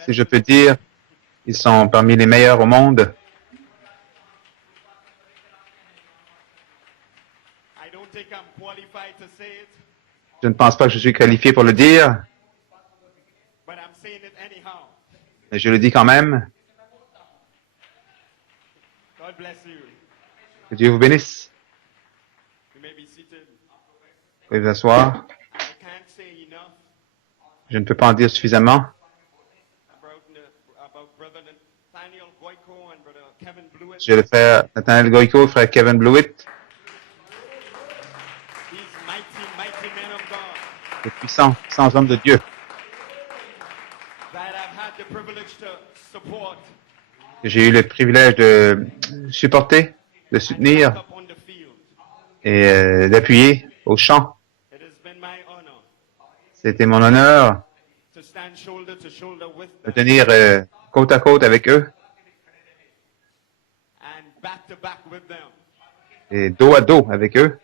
Si je peux dire, ils sont parmi les meilleurs au monde. Je ne pense pas que je suis qualifié pour le dire, mais je le dis quand même. Que Dieu vous bénisse. Vous pouvez vous asseoir. Je ne peux pas en dire suffisamment. J'ai le frère Nathaniel Goyko, le frère Kevin Blewett. Les puissants hommes de Dieu. Que j'ai eu le privilège de supporter, de soutenir et d'appuyer au chant. C'était mon honneur de tenir côte à côte avec eux et dos à dos avec eux.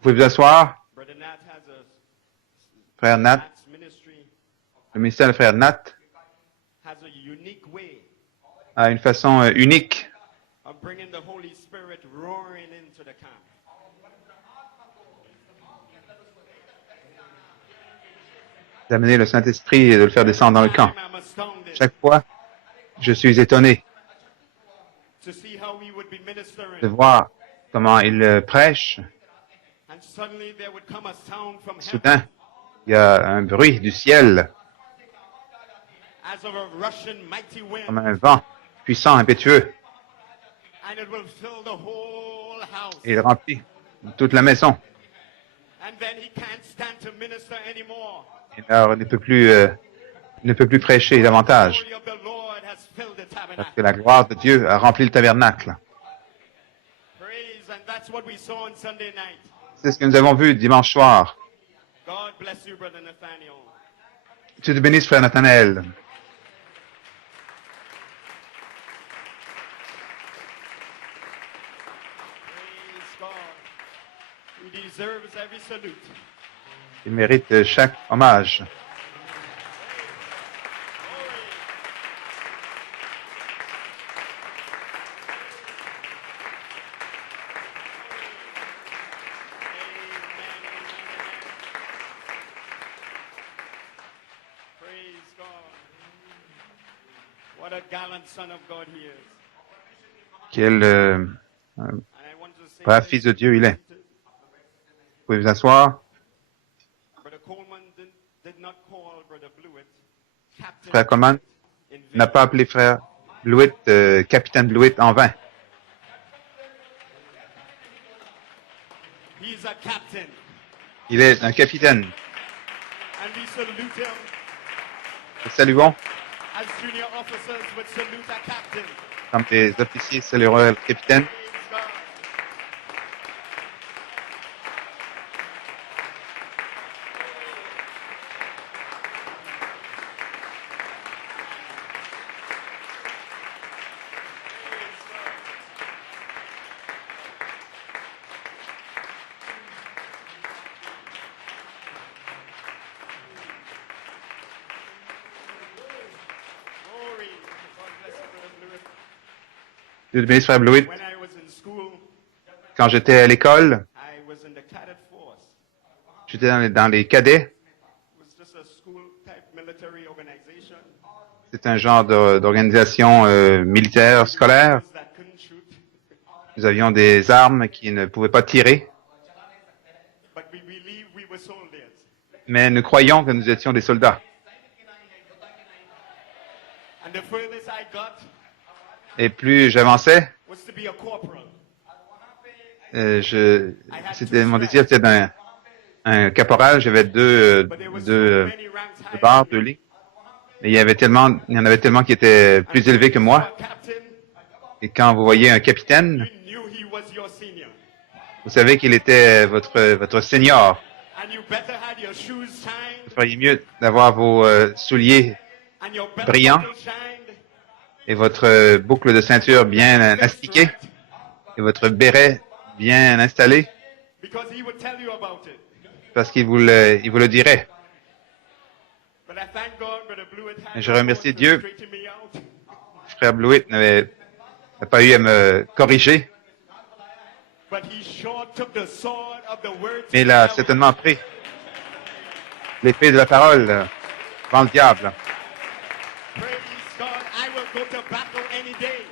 Vous pouvez vous asseoir. Frère Nat, le ministère de frère Nat a une façon unique d'amener le Saint-Esprit et de le faire descendre dans le camp. Chaque fois, je suis étonné de voir comment il prêche. Soudain, il y a un bruit du ciel, comme un vent puissant, impétueux. Et il remplit toute la maison. Et alors, il ne peut plus prêcher davantage. Parce que la gloire de Dieu a rempli le tabernacle. C'est ce que nous avons vu dimanche soir. Dieu te bénisse, frère Nathanaël. Il mérite chaque hommage. Quel brave fils de Dieu il est. Vous pouvez vous asseoir. Frère Coleman n'a pas appelé frère Blewett, capitaine Blewett en vain. Il est un capitaine. Nous saluons comme des officiers salueraient le capitaine. Dieu te bénisse, frère Blewett. Quand j'étais à l'école, j'étais dans les cadets. C'est un genre d'organisation militaire, scolaire. Nous avions des armes qui ne pouvaient pas tirer. Mais nous croyions que nous étions des soldats. Et plus j'avançais, c'était mon désir, c'était un caporal. J'avais deux barres, deux lits. Mais il y en avait tellement qui étaient plus élevés que moi. Et quand vous voyez un capitaine, vous savez qu'il était votre senior. Vous feriez mieux d'avoir vos souliers brillants et votre boucle de ceinture bien astiquée et votre béret bien installé, because he would tell you about it. parce qu'il il vous le dirait. But I thank God Brother Blewett had Je no remercie force to Dieu. straighten me out. Frère Blewett n'a pas eu à me corriger, But he sure took the sword of the word to mais il the a devil. certainement pris l'épée de la parole devant le diable. Praise God. I will go to battle any day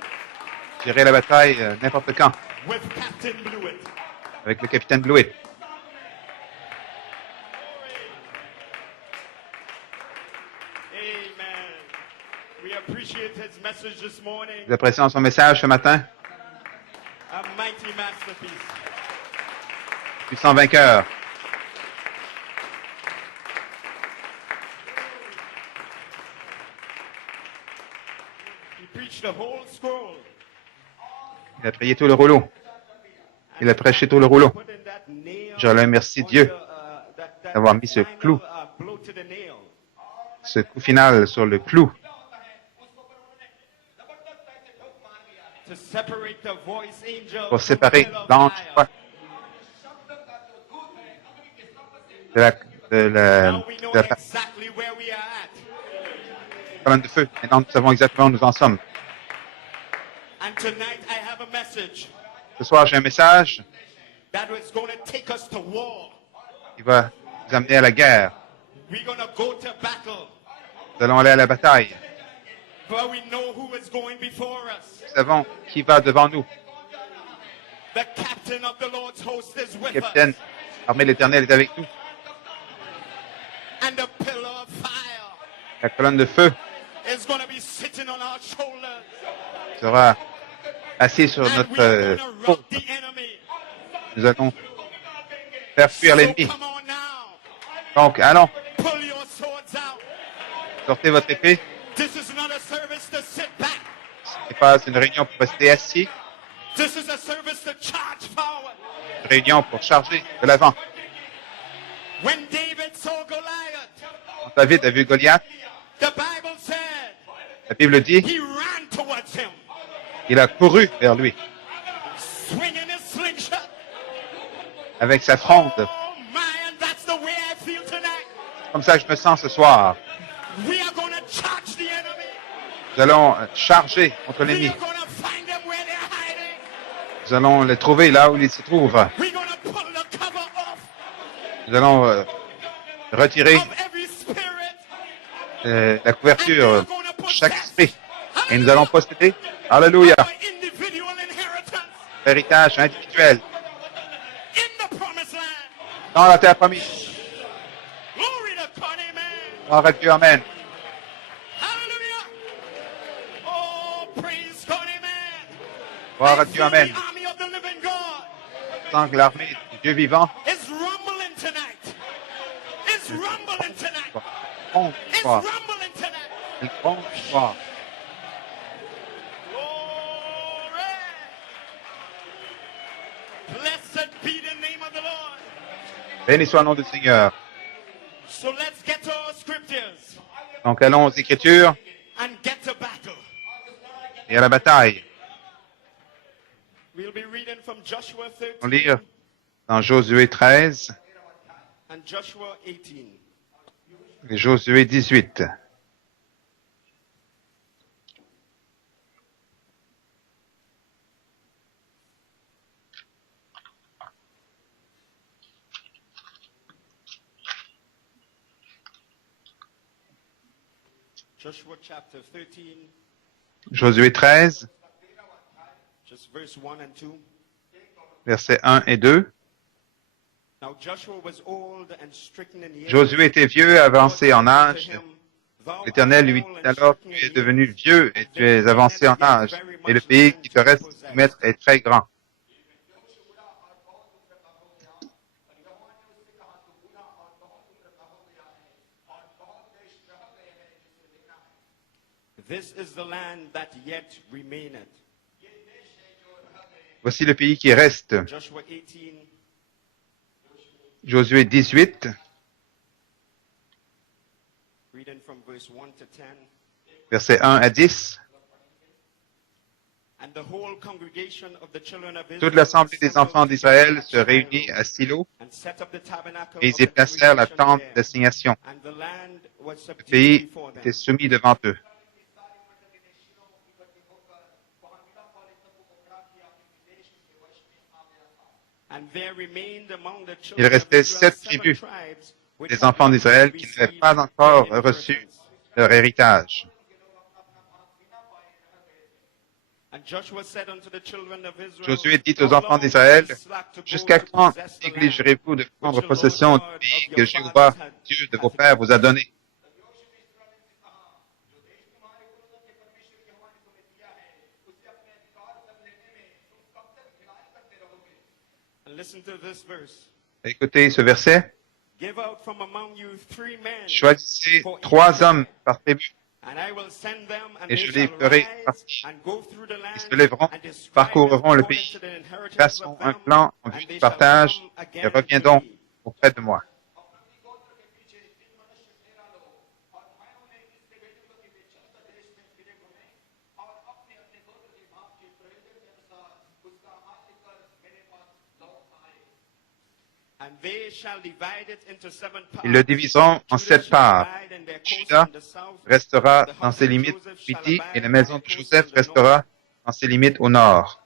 J'irai à la bataille n'importe quand with Captain Blewett. avec le capitaine Blewett. Amen. We appreciate his message this morning. Nous apprécions son message ce matin. A mighty masterpiece. Puissant vainqueur. He preached the whole scroll. Il a prié tout le rouleau. Il a prêché tout le rouleau. Je remercie Dieu d'avoir mis ce clou, ce coup final sur le clou, pour séparer l'ange de la colonne de feu. Maintenant, nous savons exactement où nous en sommes. Ce soir, j'ai un message qui va nous amener à la guerre. Nous allons aller à la bataille. Nous savons qui va devant nous. Le capitaine, l'armée de l'Éternel est avec nous. La colonne de feu sera assise sur notre épaule. Nous allons faire fuir l'ennemi. Donc, allons. Sortez votre épée. Ce n'est pas une réunion pour rester assis. Une réunion pour charger de l'avant. Quand David a vu Goliath, la Bible dit, il a couru vers lui avec sa fronde. Comme ça, je me sens ce soir. Nous allons charger contre l'ennemi. Nous allons le trouver là où il se trouve. Nous allons retirer la couverture de chaque esprit. Et nous allons posséder, alléluia, l'héritage individuel dans la terre promise. Gloire à Dieu, amen. Gloire à Dieu, amen. Tant que l'armée du Dieu vivant il prend soir. Béni soit le nom du Seigneur. Donc allons aux Écritures et à la bataille. On lit dans Josué 13 et Josué 18. Josué 13, versets 1 et 2. Josué était vieux, avancé en âge. L'Éternel lui dit alors, tu es devenu vieux et tu es avancé en âge, et le pays qui te reste à soumettre est très grand. Voici le pays qui reste. Josué 18, versets 1 à 10. And the whole congregation of the children of Toute Israel l'assemblée des assembled enfants d'Israël se at réunit Shiloh à Silo and set up the tabernacle et of ils y the placèrent la congregation tente there. d'assignation. And the land was Le subdued pays before them. était soumis devant eux. And there remained among the Il children of restait Israel 7 7 tribus tribes which des had enfants not d'Israël yet qui n'avaient received pas their encore reçu inheritance. leur héritage. And Joshua said unto the children of Israel, Josué dit aux How enfants long d'Israël, will ye slack to go jusqu'à to quand possess the land négligerez-vous de prendre which the possession Lord du God pays of que your Jéhovah, fathers Dieu de hath vos pères, vous a given? donné? And listen to this verse. Écoutez ce verset. Give out from among you 3 men Choisissez for each 3 hommes tribe, par tribu and I will send them, and et they je les shall ferai rise partir. and go through the Ils se land lèveront, and describe it parcourront le according pays, to the inheritance façons of un them, plan en vue and du they shall partage come et again to reviendront me. auprès de moi. And they shall divide it into 7 parts. Ils le diviseront en Judah 7 shall parts. abide in their coast Judas on the south, restera the dans house ses of limites Joseph shall midi et abide la in maison their de coast Joseph on the north. restera dans ses limites au nord.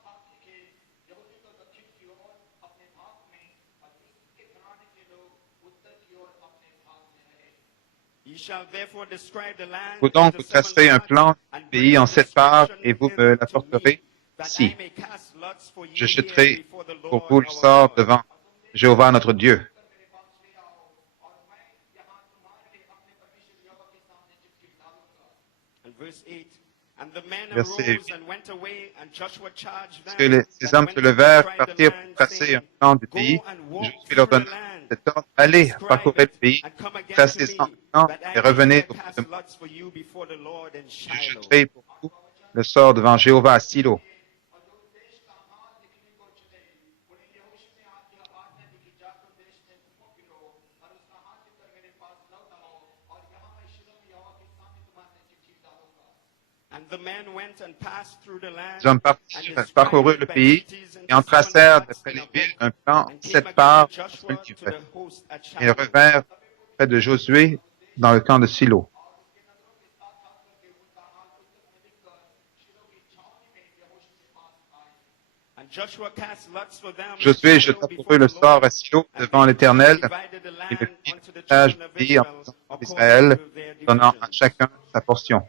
Ye shall therefore describe the land Vous donc, into vous 7 tracerez un parts, plan and du bring pays en the 7 parts description et vous in me to l'apporterez me, that ici. I may cast lots for you Je here jetterai before the pour Lord vous le our sort God. devant Jéhovah notre Dieu. And verse 8. And the men Verset arose 8. and went away, and Joshua charged Parce them que ces that hommes went se to levèrent, describe the partirent pour land, tracer un saying, plan du pays. Go and walk Josué leur through the donna land cet ordre. and Allez, describe parcourez it, le pays, and come again to tracez un me, plan that et I may revenez here auprès de cast moi. lots for you before the Lord in Je Shiloh. jetterai pour vous le sort devant Jéhovah à Silo. And the men went and passed through the land Les hommes and parcoururent le described it by pays cities et into en 7 tracèrent parts d'après in les a villes book, un plan and came 7 again parts to dans Joshua un to livre. the host at Ils Shiloh. revinrent près de Josué dans le camp de Silo. And Joshua cast lots for them at Josué Shiloh jeta pour before eux le the sort Lord, à Silo and devant they l'Éternel divided the et le land fit unto the partage children of du pays en Israel enfants according d'Israël, to their donnant à divisions. chacun sa portion.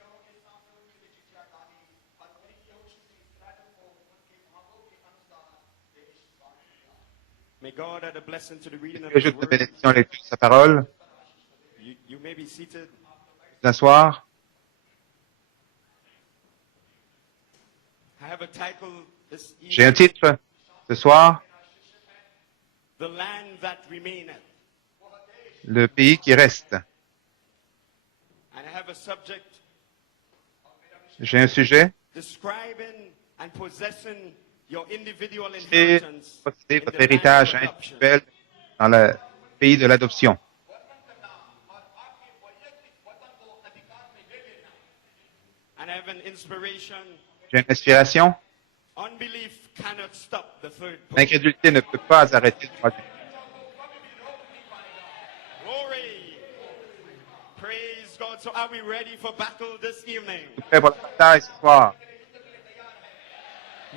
May God add a blessing to the reading of Que His ajoute une word. bénédiction à la lecture de sa parole. You may be seated. Vous asseoir. I have a title this J'ai un evening, titre ce soir, The Land That Remaineth. le pays qui reste. And I have a subject, J'ai un sujet, describing and possessing your individual c'est inheritance posséder in votre the land of héritage adoption. individuel dans le pays de l'adoption. And I have an inspiration. J'ai une inspiration. Unbelief cannot stop the third pole. L'incrédulité ne peut pas arrêter le troisième. Glory. Praise God. So are we ready for battle this evening? Prêt pour la bataille ce soir.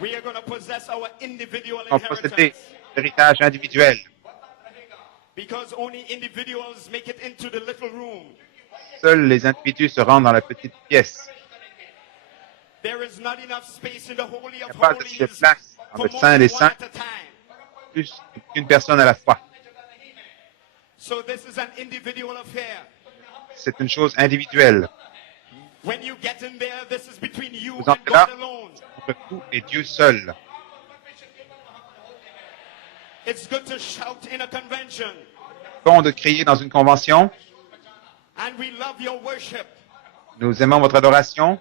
We are going to possess our individual On posséder inheritance. l'héritage individuel. Because only individuals make it into the little room. Seuls les individus se rendent dans la petite pièce. There is not enough space in the Holy Il n'y a of pas assez de Holies place dans for le more Saint than des one Saints, at a time. plus qu'une personne à la fois. So this is an individual affair. C'est une chose individuelle. When you get in there, this is between you Vous and entrez là, God alone. entre vous et Dieu seul. It's good to shout in a convention. Bon de crier dans une convention. And we love your worship. Nous aimons votre adoration.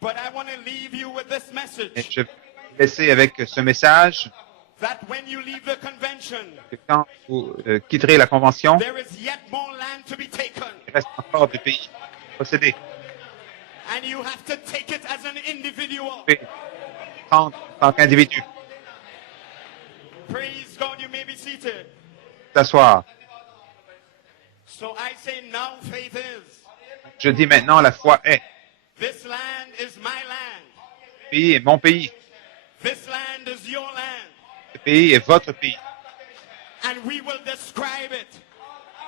But I want to leave you with this Et message. je vais vous laisser avec ce message That when you leave the convention, que quand vous quitterez la convention, there is yet more land to be taken. il reste encore des pays possédés. And you have to take it as an individual. Et en tant qu'individu. Praise God, you may be seated. S'asseoir. So I say now faith is. Je dis maintenant, la foi est. This land is my land. Ce pays est mon pays. This land is your land. Ce pays est votre pays. And we will describe it.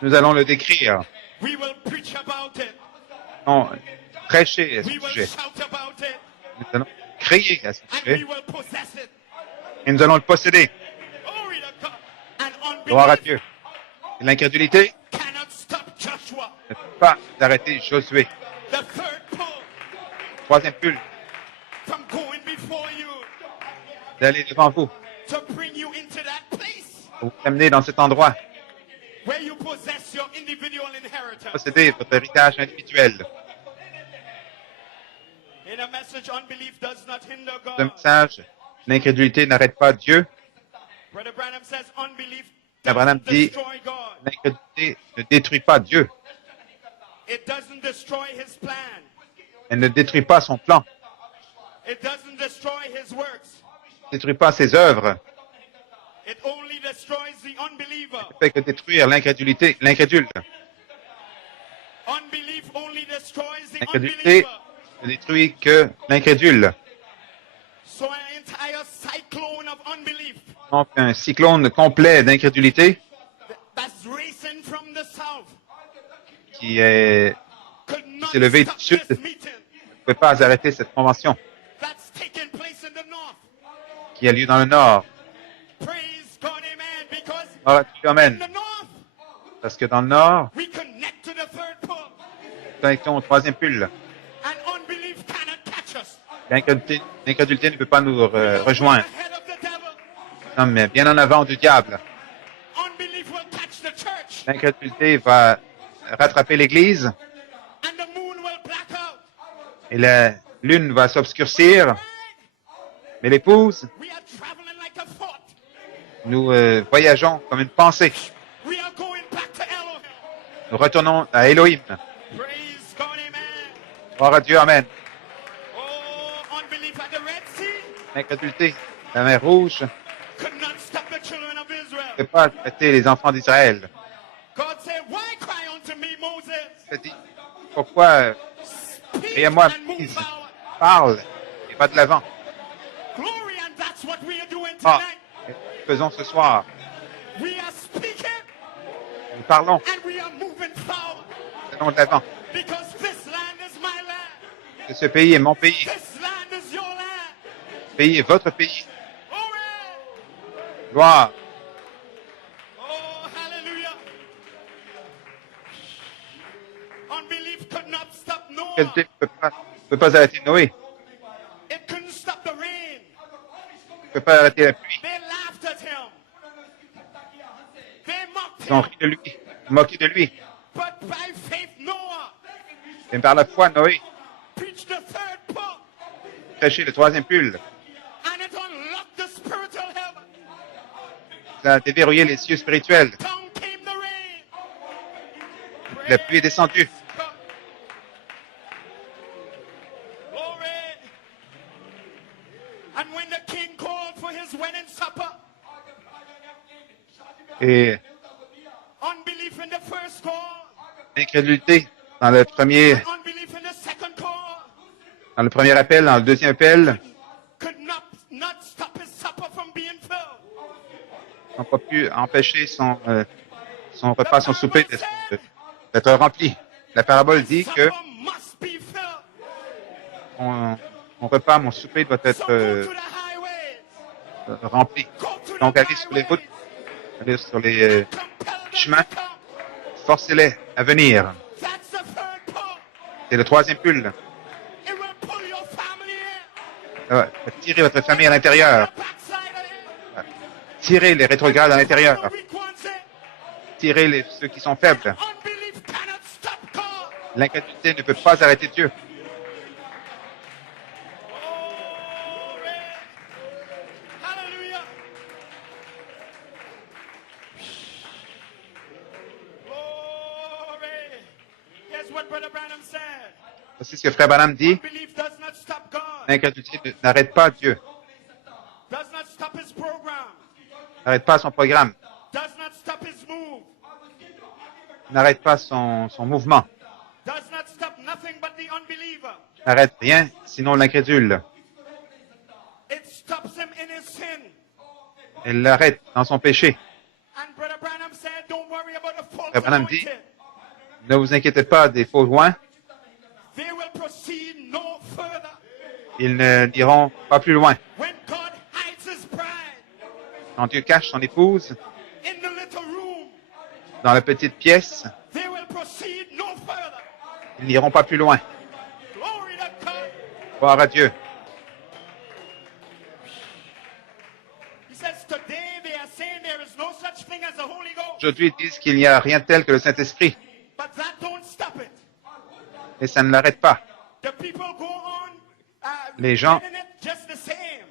Nous allons le décrire. We will preach about it. Nous allons prêcher à ce We will sujet. shout about it. Nous allons crier à ce And sujet. we will possess it. Et nous allons le posséder. Glory to God. And Gloire à unbelief Dieu. Et l'incrédulité cannot stop Joshua. ne peut pas arrêter Josué. The third pull Troisième pull, from going before you d'aller devant vous, to bring you into that place pour vous amener dans cet endroit, where you possess your individual inheritance. posséder votre héritage individuel. In a message, unbelief does not hinder Ce God. message, l'incrédulité n'arrête pas Dieu. Brother Branham says unbelief Branham doesn't dit- destroy God. L'incrédulité ne détruit pas Dieu. It doesn't destroy his plan. Elle ne détruit pas son plan. It doesn't destroy his works. Ne détruit pas ses œuvres. It only destroys the unbeliever. Ne fait que détruire l'incrédulité, l'incrédule. Unbelief only destroys the L'incrédulité unbeliever. ne détruit que l'incrédule. So an entire cyclone of unbelief Donc, un cyclone complet d'incrédulité that's racing from the south qui est, could not s'est levé stop du sud. this meeting ne peut pas arrêter cette convention that's taking place in the north. qui a lieu dans le Nord. Praise God, amen. Because Gloire à Dieu, in Amen. the north, Parce que dans le Nord, we connect to the third pull, connectons au troisième pull. and unbelief cannot catch us. L'incrédulité ne peut pas nous We're rejoindre. ahead of the devil. Non, mais bien en avant du diable. Unbelief will catch the church, L'incrédulité va rattraper l'Église and the moon will black out. et la lune va s'obscurcir. Mais l'épouse, We are traveling like a thought. nous voyageons comme une pensée. We are going back to Elohim. Nous retournons à Elohim. Praise God, amen. Gloire à Dieu, Amen. Oh, unbelief at the Red Sea L'incrédulité, la mer Rouge, ne could not stop the children of Israel. peut pas traiter les enfants d'Israël. God said, why cry unto me, Moses? Il dit, pourquoi Speak et à moi, and move please, forward. parle et va de l'avant. Glory, and that's what we are doing Ah, tonight. faisons ce soir. We are speaking Nous parlons, and we are moving forward. allons de l'avant. Because this land is my land. Que ce pays est mon pays. This land is your land. Ce pays est votre pays. Glory. Gloire. Oh, hallelujah. Unbelief could not stop Noah. L'incrédulité ne peut pas arrêter Noé. It couldn't stop the rain. Ne peut pas arrêter la pluie. They laughed at him. They mocked Ils ont him. ri de lui, moqué de lui. But by faith, Noah Et par la foi, Noé preached the third pull, prêchait le troisième pull. and it unlocked the spiritual heaven. Ça a déverrouillé les cieux spirituels. Down came the rain. La pluie est descendue. Praise God. Glory. And when the king called for his wedding supper, Et unbelief in the first call, l'incrédulité dans le premier unbelief in the second call, appel, dans le deuxième appel, could not stop his supper from being filled. n'ont pas pu empêcher son repas, son souper d'être rempli. La parabole dit que Supper must be filled. mon repas, mon souper doit So être go to the highways. rempli. Go to Donc the allez sur les highways. routes, allez sur les Compel them chemins, to come. forcez-les à venir. That's the third pull. C'est le troisième pull. It will pull your family in. Ça va tirer votre famille à l'intérieur. The backside in. Tirez les rétrogrades à The l'intérieur. weak ones in. Tirez ceux qui sont faibles. Unbelief cannot stop God. L'incrédulité ne peut pas arrêter Dieu. Glory. Hallelujah. Glory. Here's what Brother Branham said. C'est ce que Frère Branham dit. Unbelief does not stop God. L'incrédulité n'arrête pas Dieu. n'arrête pas son programme, does not stop his move, n'arrête pas son mouvement, does not stop nothing but the unbeliever. n'arrête rien sinon l'incrédule. It stops him in his sin. Elle l'arrête dans son péché. And Brother Branham said, don't worry about the false Frère Branham dit, anointed. ne vous inquiétez pas des faux joints, They will proceed no further. ils n'iront pas plus loin. When God hides his pride Quand Dieu cache son épouse in the little room, dans la petite pièce, they will proceed no further. ils n'iront pas plus loin. Glory to God. Gloire à Dieu. He says, today they are saying there is no such thing as the Holy Ghost. Aujourd'hui, ils disent qu'il n'y a rien tel que le Saint-Esprit, But that don't stop it. et ça ne l'arrête pas. The people go on Les gens getting it just the same.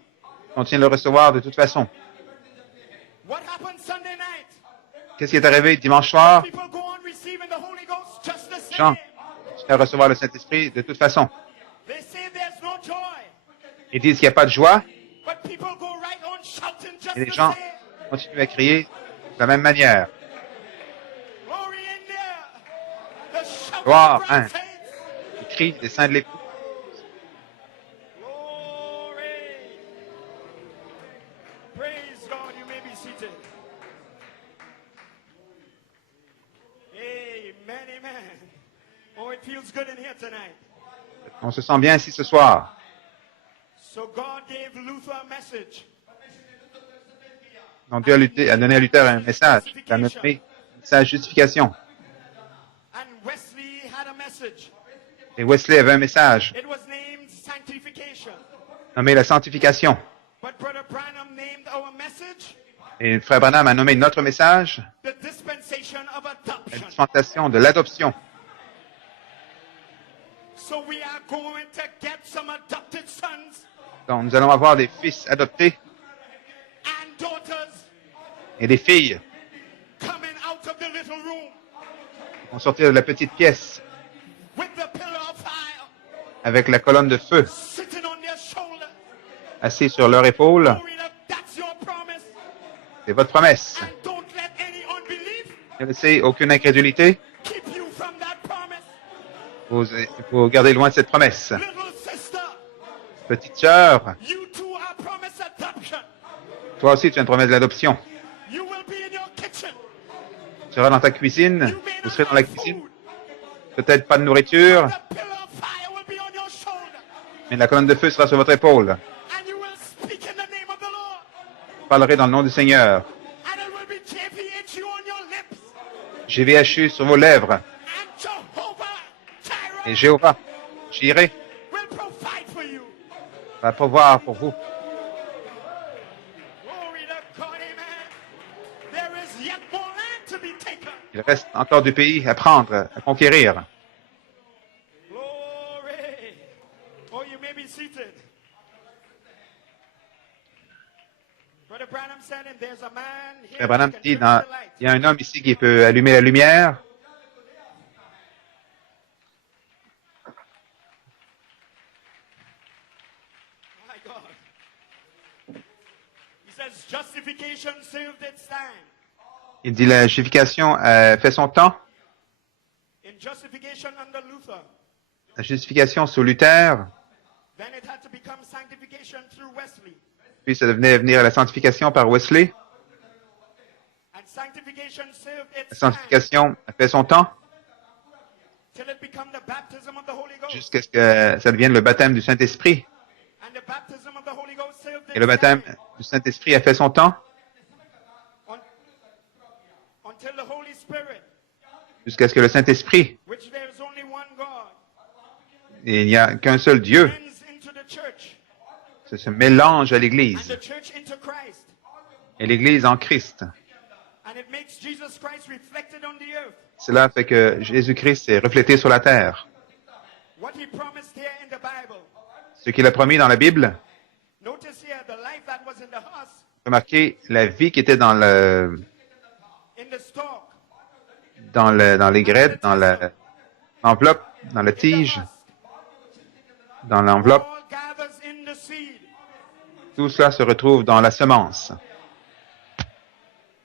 continuent de le recevoir de toute façon. What happened Sunday night? Qu'est-ce qui est arrivé dimanche soir? People go on receiving the Holy Ghost just the Les gens same. continuent à recevoir le Saint-Esprit de toute façon. They say there's no joy. Ils disent qu'il n'y a pas de joie, But people go right on shouting just et les the gens same. continuent à crier de la même manière. Glory in there. The shout Gloire, of the hein. bride saints. Ils crient des saints de l'époux. Glory. Praise God. You may be seated. Amen, amen. Oh, it feels good in here tonight. On se sent bien ici ce soir. So God gave Luther a message. Donc Dieu a donné à Luther un message. Il a nommé sa justification. And Wesley had a message. Et Wesley avait un message It was named sanctification. nommé la sanctification. But Brother Branham named our message Et Frère Branham a nommé notre message the dispensation of la adoption. dispensation de l'adoption. So we are going to get some adopted sons Donc nous allons avoir des fils adoptés and daughters et des filles coming out of the little room qui vont sortir de la petite pièce with the pillar of fire avec la colonne de feu sitting on their shoulder. assis sur leur épaule. Glory to- that's your promise. C'est votre promesse. And don't let any unbelief Ne laissez aucune incrédulité. keep you from that promise. Vous gardez loin de cette promesse. Little sister, Petite sœur, you too are promised adoption. toi aussi tu as une promesse d'adoption. You will be in your kitchen. Tu seras dans ta cuisine, You may vous not serez dans la have cuisine, food. peut-être pas de nourriture, The pillar of fire will be on your shoulder. mais la colonne de feu sera sur votre épaule. And you will speak in the name of the Lord. Vous parlerez dans le nom du Seigneur. And it will be JPHU on your lips. GVHU sur vos lèvres. And Jehovah Et Jireh Jéhovah, j'irai, will provide for you. va pourvoir pour vous. Glory to God, amen. There is yet more land to be taken. Il reste encore du pays à prendre, à conquérir. Glory. Oh, you may be seated. Brother Branham said, and there's a man here Frère Branham that can dit, turn the light. il y a un homme ici qui peut allumer la lumière. My God. He says, justification served its time. Il dit la justification fait son temps. In justification under Luther, La justification sous Luther, then it had to become sanctification through Wesley. puis ça devenait venir à la sanctification par Wesley. And sanctification served La its time sanctification a fait son temps till it become the baptism of the Holy Ghost. jusqu'à ce que ça devienne le baptême du Saint-Esprit. And the baptism of the Holy Ghost served Et le its baptême time du Saint-Esprit a fait son temps until the Holy Spirit, jusqu'à ce que le Saint-Esprit, which there is only one God, il n'y a qu'un seul Dieu, blends into the church se mélange à and l'Église the church into Christ. et l'Église en Christ. And it makes Jesus Christ reflected on the earth. Cela fait que Jésus-Christ est reflété sur la terre. What he promised here in the Bible. Ce qu'il a promis dans la Bible, Notice here the life that was in the husk, remarquez la vie qui était dans in the stalk, dans les graines, dans l'enveloppe, dans la in the tige, husk. dans l'enveloppe. All gathers in the seed. Tout cela se retrouve dans la semence.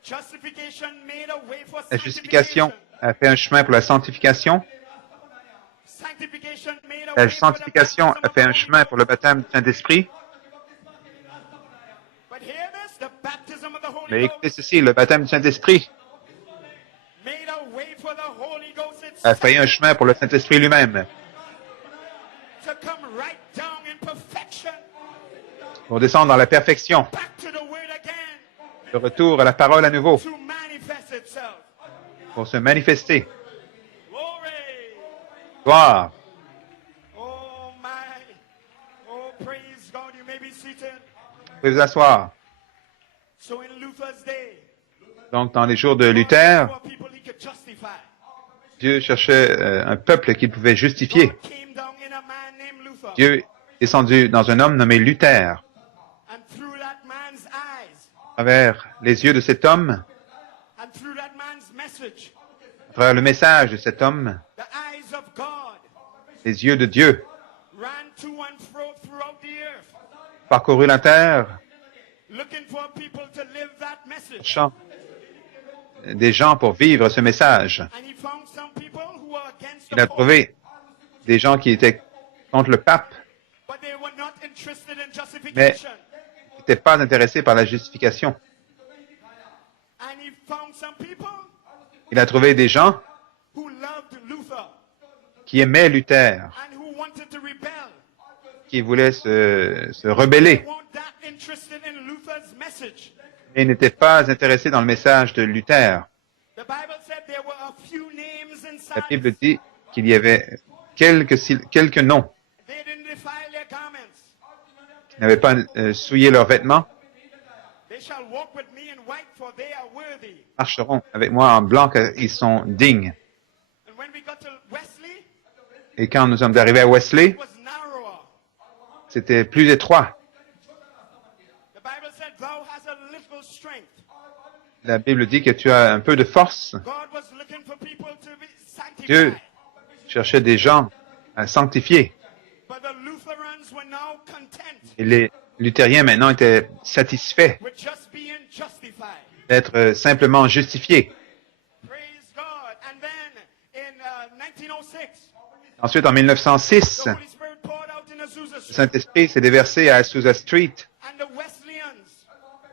Justification made a way for La justification sanctification. a fait un chemin pour la sanctification. Sanctification made a La way for the sanctification baptism a of fait the un Holy chemin pour le Ghost. baptême du Saint-Esprit. But hear this, the baptism of the Holy Mais écoutez Ghost ceci, le baptême du Saint-Esprit made a way for the Holy Ghost a fait un itself chemin pour le Saint-Esprit lui-même to come right down in perfection, pour descendre dans la perfection, back to the word again, le retour à la parole à nouveau, to manifest itself. pour se manifester. Glory. Gloire. Oh my. Oh, praise God. You may be seated. Vous pouvez vous asseoir. So in Luther's day, Donc, dans les jours de God Luther, looked for people he could justify. Dieu cherchait un peuple qu'il pouvait justifier. God came down in a man named Luther. Dieu est descendu dans un homme nommé Luther. And through that man's eyes, À travers les yeux de cet homme, and through that man's message, à travers le message de cet homme, the eyes of God les yeux de Dieu ran to and fro throughout the earth, parcourut la terre, looking for people to live that message. cherchant des gens pour vivre ce message. And he found some people who were against Il a the Pope, trouvé des gens qui étaient contre le pape, but they were not interested in mais justification. qui n'étaient pas intéressés par la justification. And he found some people Il a trouvé des gens who loved Luther qui aimaient Luther, and who wanted to rebel. qui voulaient se rebeller, They weren't that interested in Luther's message. mais n'étaient pas intéressés dans le message de Luther. The Bible said there were a few names in La Bible Sardis. dit qu'il y avait quelques noms They didn't defile their garments. qui n'avaient pas souillé leurs vêtements, They shall walk with me in white, for they are worthy. marcheront avec moi en blanc, car ils sont dignes. And when we got to Wesley, Et quand nous sommes arrivés à Wesley, it was narrower. c'était plus étroit. The Bible said, thou hast a little strength. La Bible dit que tu as un peu de force. God was looking for people to be Dieu sanctified. cherchait des gens à sanctifier. But the Lutherans were now content Et les luthériens maintenant étaient satisfaits with just being justified. d'être simplement justifiés. Praise God. And then in 1906, Ensuite, en 1906, the Holy Spirit poured out in Azusa le Street. Saint-Esprit s'est déversé à Azusa Street. And the Wesleyans,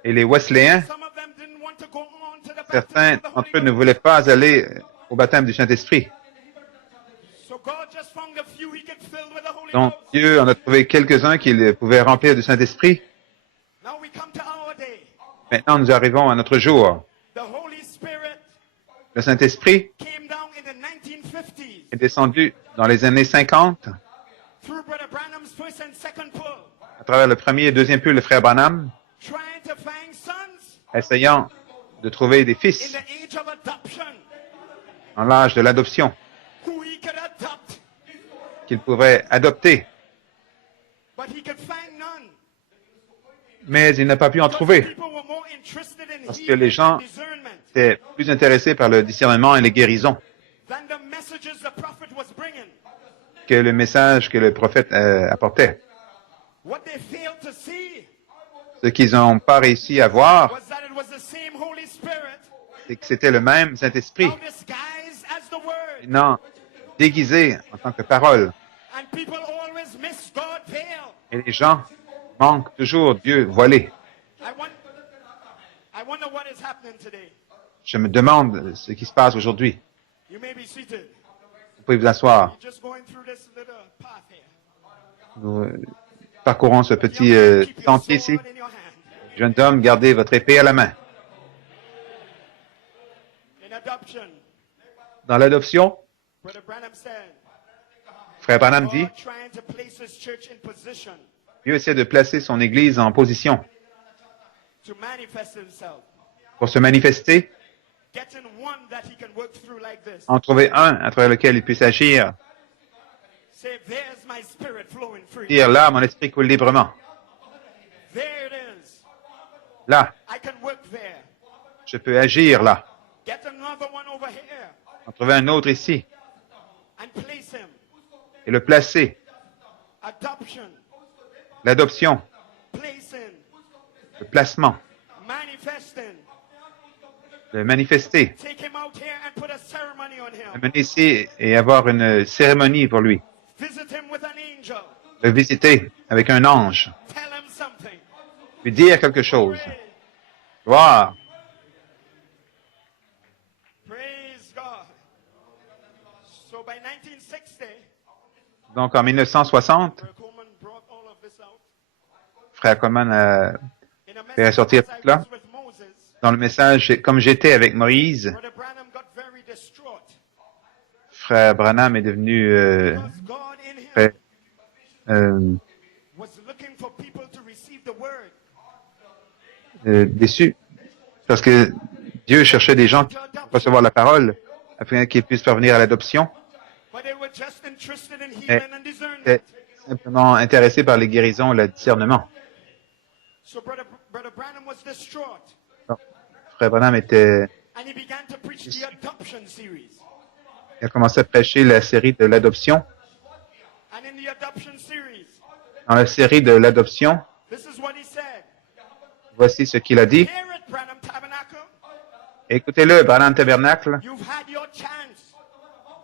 Et les Wesléens, some of them didn't want to go on to the certains baptism of the d'entre eux Holy ne Ghost. voulaient pas aller au baptême du Saint-Esprit. So God just found a few he could fill with the Holy Donc, Ghost. Dieu en a trouvé quelques-uns qu'il pouvait remplir du Saint-Esprit. Now we come to our day. Maintenant, nous arrivons à notre jour. The Holy Spirit Le Saint-Esprit came down in the 1950s est descendu dans les années 50 through Brother Branham's first and second pull, à travers le premier et deuxième pull de frère Branham, trying to find sons essayant de trouver des in fils the age of adoption dans l'âge de l'adoption who he could adopt, qu'il pourrait adopter. but he could find none. Mais il n'a pas pu en Because trouver. people were more interested in Parce que healing les gens and discernment étaient plus intéressés par le discernement et les guérisons than the messages the prophet was bringing. que le message que le prophète apportait. What they failed to see Ce qu'ils n'ont pas réussi à voir, was that it was the same Holy Spirit, c'est que c'était le même Saint-Esprit, now disguised as the Word. non déguisé en tant que parole. And people always miss God veil. Et les gens manquent toujours Dieu voilé. I wonder what is happening today. Je me demande ce qui se passe aujourd'hui. You may be seated. Vous pouvez vous asseoir. You're just going through this little path here. Nous parcourons ce petit Young man, keep your sentier ici. sword in your hand. Jeune homme, gardez votre épée à la main. In adoption, Dans l'adoption, Brother Branham said, frère Branham dit, God trying to place his church in position Dieu essaie de placer son Église en position to manifest himself. pour se manifester, Getting one that he can work through like this. en trouver un à travers lequel il puisse agir. Say, there's my spirit flowing free. Dire là, mon esprit coule librement. There it is. Là, I can work there. je peux agir là. Get another one over here En trouver un autre ici and place him. et le placer. Adoption, L'adoption, placing, le placement, manifesting. le manifester, Take him out here and put a ceremony on le him. mener ici et avoir une cérémonie pour lui, Visit him with an angel. le visiter avec un ange, Tell him something. lui dire quelque chose. Pray. Gloire. Praise God. So by 1960, Donc en 1960, Brother Coleman brought all of this out. Frère Coleman a In a fait message ressortir as tout I cela. was with Moses, Dans le message, comme j'étais avec Moïse, Brother Branham got very distraught Frère Branham est devenu because God in him très euh, was looking for people to receive the word. déçu parce que Dieu cherchait des gens pour recevoir la parole afin qu'ils puissent parvenir à l'adoption. But they were just interested in Mais healing and discernment. étaient simplement intéressés par les guérisons et le discernement. So Brother Branham was distraught. Donc, Frère Branham était, And he began to preach the adoption series. il a commencé à prêcher la série de l'adoption. And in the adoption series, Dans la série de l'adoption, this is what he said. voici ce qu'il a dit. Hear it, Branham Tabernacle. Écoutez-le, Branham Tabernacle, You've had your chance.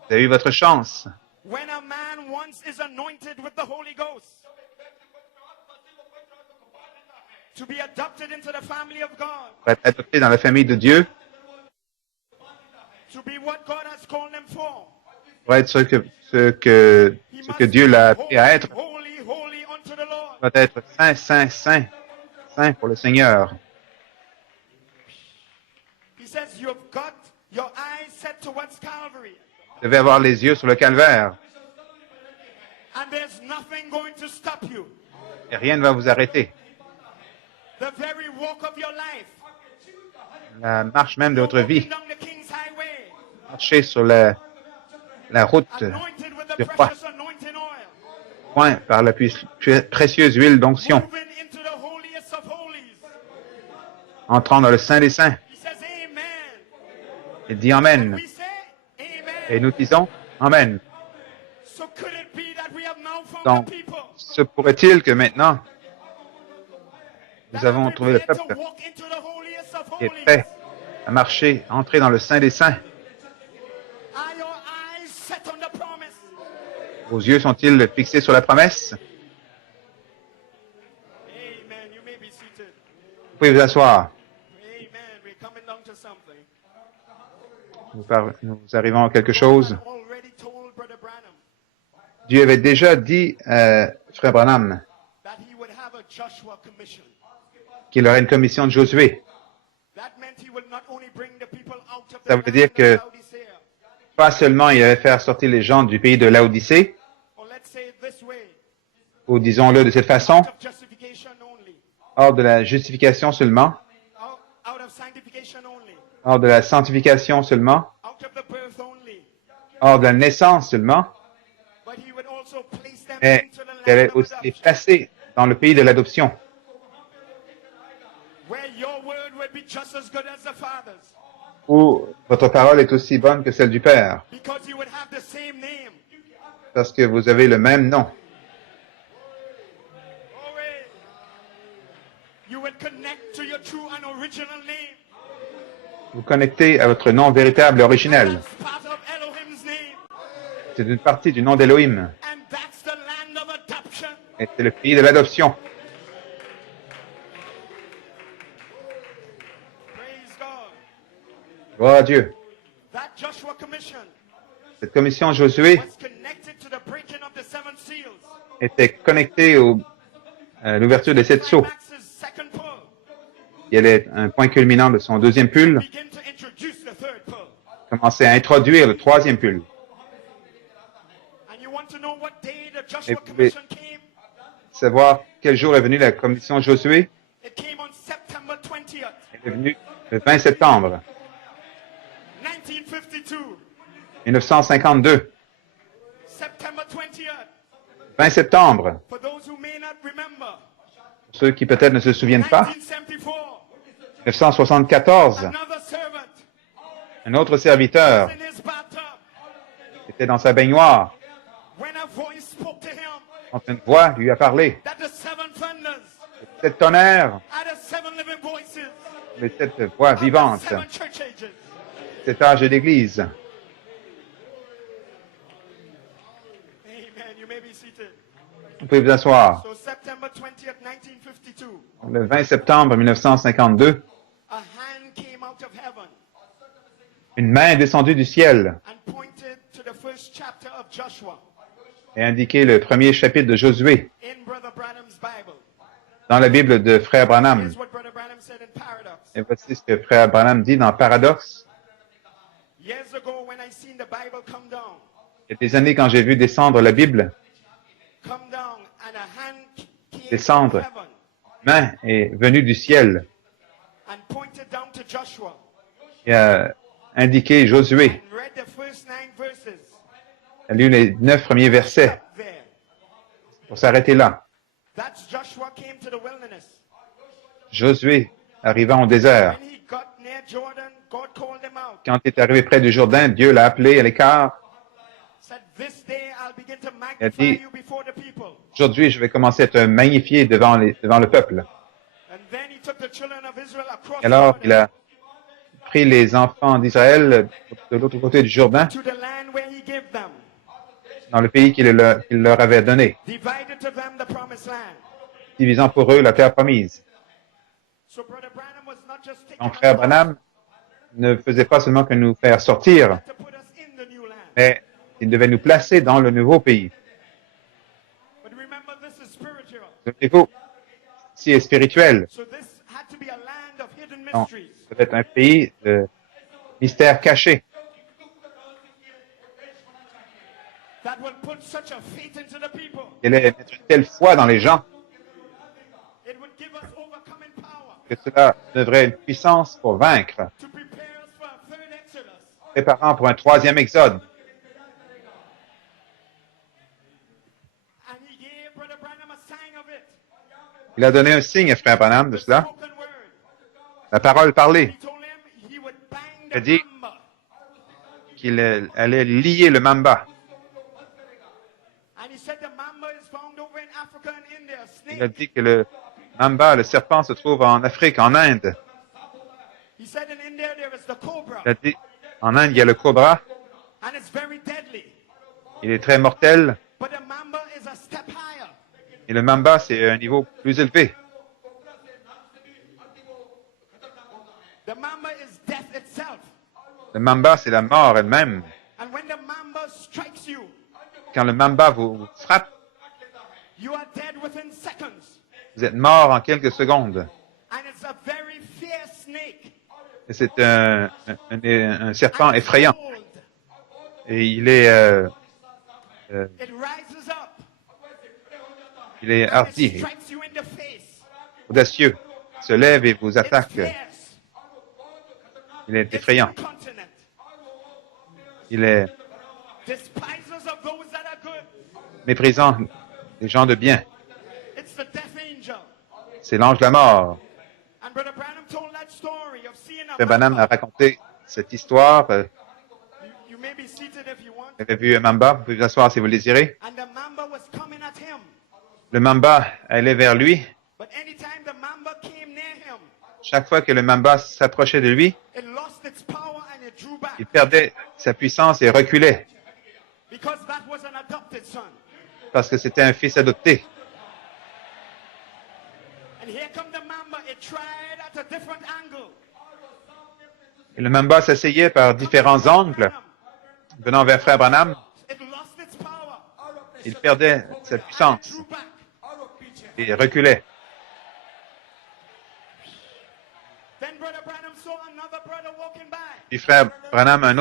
vous avez eu votre chance. When a man once is anointed with the Holy Ghost, to be adopted into the family of God, Pour être adopté dans la famille de Dieu, to be what God has called them for. pour être ce que Dieu l'a appelé à être, holy, holy unto the Lord. doit être saint, saint, saint, saint pour le Seigneur. He says, you've got your eyes set towards Calvary, Vous devez avoir les yeux sur le calvaire and there's nothing going to stop you. et rien ne va vous arrêter. The very walk of your life, La marche même de votre vie, walking down the King's Highway, marcher sur la route anointed with the du roi, precious anointing oil, point par la précieuse huile d'onction, moving into the holiest of holies. entrant dans le Saint des Saints. He says, Amen. Il dit Amen. We say, Amen. Et nous disons Amen. So could it be that we have now found Donc, the people se pourrait-il que maintenant, nous that avons are trouvé le prepared peuple to walk into the holiest of qui est holies? prêt à marcher, à entrer dans le Saint des Saints? Are your eyes set on the promise? Vos yeux sont-ils fixés sur la promesse? Amen. You may be seated. Vous pouvez vous asseoir. Amen. We're coming down to something. Nous arrivons à quelque chose. God already told Brother Branham Dieu avait déjà dit à Frère Branham that he would have a Joshua commission. qu'il aurait une commission de Josué. That meant he would not only bring the people out of the Ça veut land dire of que Laodicea, pas seulement il allait faire sortir les gens du pays de Laodicée, or let's say it this way, ou disons-le de cette façon, out of justification only, hors de la justification seulement, out of sanctification only, hors de la sanctification seulement, out of the birth only, hors de la naissance seulement, but he would also place them mais into the il allait land of aussi les adoption, placer dans le pays de l'adoption, where your word would be just as good as the Father's, où votre parole est aussi bonne que celle du Père, because you would have the same name. parce que vous avez le même nom. Glory. You would connect to your true and original name. Vous connectez à votre nom véritable et originel. That's part of Elohim's name, C'est une partie du nom d'Élohim, and that's the land of adoption. et c'est le pays de l'adoption. Praise God. Gloire à Dieu. That Joshua commission Cette commission Josué was connected to the breaking of the seven seals. était connectée à l'ouverture des 7 sceaux. Max's second pull. Il y avait un point culminant de son deuxième pull, Begin to introduce the third pull. commençait à introduire le troisième pull. And you want to know what day the Et Joshua vous pouvez commission came? savoir quel jour est venue la commission Josué? It came on September 20th, Elle est venue le 20 septembre 1952. 1952. September 20th. 20 septembre. For those who may not remember, Pour ceux qui peut-être ne se souviennent pas, 1974, 1974, another servant un autre serviteur in his bathtub était dans sa baignoire when a voice spoke to him quand une voix lui a parlé. that the seven thunders Sept tonnerres, are the seven living voices les 7 voix of the vivantes seven churches churches. cet âge d'Église. Amen. You may be seated. Vous pouvez vous asseoir. So September 20th, 1952, Le 20 septembre 1952, a hand came out of heaven une main est descendue du ciel and pointed to the first chapter of Joshua et a indiqué le premier chapitre de Josué in Brother Branham's Bible. dans la Bible de Frère Branham. Here's what Brother Branham said in Paradox. Et voici ce que Frère Branham dit dans Paradoxe. Years ago, when I seen the Bible come down, Il y a des années, quand j'ai vu descendre la Bible, come down, and a hand came Descendre. from heaven main est venue du ciel and pointed down to Joshua et a indiqué Josué. and read the first 9 verses. Elle a lu les 9 premiers versets Stop there. pour s'arrêter là. That's Joshua came to the wilderness. Josué arrivant au désert. When he got near Jordan, God called him out. Quand il est arrivé près du Jourdain, Dieu l'a appelé à l'écart. Said, "This day I'll begin to Il a magnify dit, you before the people." aujourd'hui, je vais commencer à te magnifier devant le peuple. And then he took the children of Israel across Et alors, il Jordan a pris les enfants d'Israël de l'autre côté du Jourdain, to the land where he gave them, dans le pays qu'il leur avait donné, divided to them the promised land. divisant pour eux la terre promise. So Brother Branham was not just taking Donc, us Frère out, Branham ne faisait pas seulement que nous faire sortir, to put us in the new land. mais il devait nous placer dans le nouveau pays. But remember, this is spiritual. Souvenez-vous, si est spirituel, So this had to be a land of hidden donc, mysteries. ça doit être un pays de mystères cachés, That will put such a faith into the people. qui allait mettre une telle foi dans les gens It would give us overcoming power que cela devrait une puissance pour vaincre, to prepare us for a third Exodus. préparant pour un troisième exode. And he gave Brother Branham a sign of it. Il a donné un signe à Frère Branham de The cela, spoken word. la parole parlée, He told him he would bang Il a the dit- mamba. qu'il allait lier le mamba. And he said the mamba is found over in Africa and India. Il a Snake. dit que le mamba, le serpent, se trouve en Afrique, en Inde. He said in India there is the cobra. Il a dit, en Inde, il y a le cobra, And it's very deadly. il est très mortel, But the mamba is a step higher. et le mamba, c'est un niveau plus élevé. The mamba is death itself. Le mamba, c'est la mort elle-même. And when the mamba strikes you, Quand le mamba vous frappe, you are dead within seconds. vous êtes mort en quelques secondes. And it's a very fierce snake. Et c'est un serpent And it's effrayant. bold. Et il est It rises up. And hardi, it strikes you in the face. audacieux. Il se lève et vous It's attaque. fierce. Il est It's effrayant. incontinent. Il est Despisers of those that are good. méprisant des gens de bien. It's the death angel. C'est l'ange de la mort. And Brother Branham told that story of seeing a Frère Branham a mamba. raconté cette histoire. You may be seated if you want. Vous avez vu un mamba, vous pouvez vous asseoir si vous le désirez. And the mamba was coming at him. Le mamba allait vers lui. But anytime the mamba came near him, Chaque fois que le mamba s'approchait de lui, it lost its power and it drew back. il perdait sa puissance et reculait Because that was an adopted son. parce que c'était un fils adopté. And here come the mamba. It tried at a different angle. Et le mamba s'asseyait par différents angles, venant vers Frère Branham. It lost its power. Il perdait sa And it puissance drew back. et reculait. Then Brother Branham saw another brother walking by. Puis Frère Branham a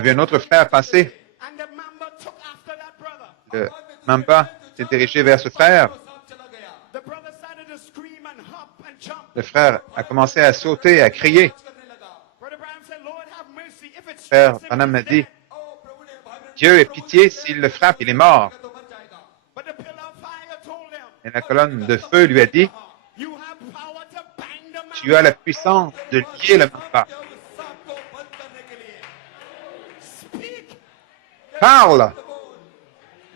vu un autre frère passer. And the mamba took after that brother. Le mamba s'est dirigé vers ce frère. The brother started to scream and hop and jump. Le frère a commencé à sauter, à crier. Brother Branham said, Lord, have mercy. If it Frère strikes him, Branham a he's dit, dead. Dieu ait pitié, s'il le frappe, il est mort. But the pillar of fire told him, Et la colonne de feu lui a dit, you have power to bind the tu as la puissance de lier le mamba. Speak. Parle!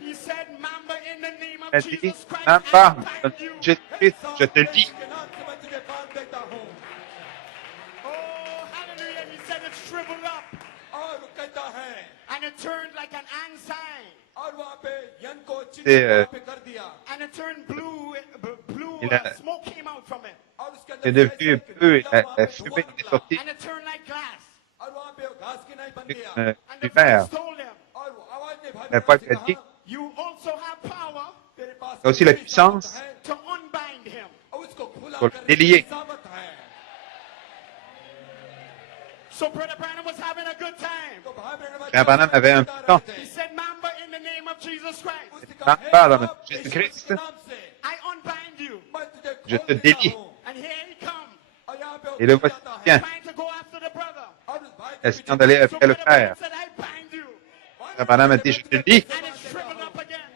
He said, Mamba, in the name of Il a dit, Jesus Christ, mamba, I bind you. Jésus-Christ, je te lis. Oh, hallelujah. He said, if it shriveled up और वो कहता है and it turned like an ant sign और वहाँ पे यन को C'est, चिन्ह वहाँ पे कर दिया and it turned blue. Il a- Smoke came out from it और उसके c'est अंदर devenu ऐसे bleu, नीला वहाँ la पे fumée धुआं est निकला sortie and it turned like glass. और वहाँ पे वो घास की नहीं बन गया And the du verre. voice told him, और वो आवाज ने भाई La बहनों voix से lui a dit, कहा you also have power तेरे पास t'as aussi la भी puissance सामर्थ है to unbind him. और उसको खुला pour le करने की délier. सामर्थ है So Brother Branham was having a good time. तो भाई बहनों Frère Branham avait un बता temps. रहे थे। He said, Mamba, in the name of Jesus Christ, उसने कहा, Mamba, "हे dans le बाप, nom de यीशु Jésus-Christ, के नाम से I unbind you. मैं तुझे Je खोल te देता délie. हूँ। And here he comes, और यहाँ पे वो Et le गिर voici जाता है। vient, trying to go after the brother. और उस भाई के essayant पीछे d'aller So après le Brother Branham frère. said, I bind you. Frère Branham a dit, je te le dis. And it shriveled up again.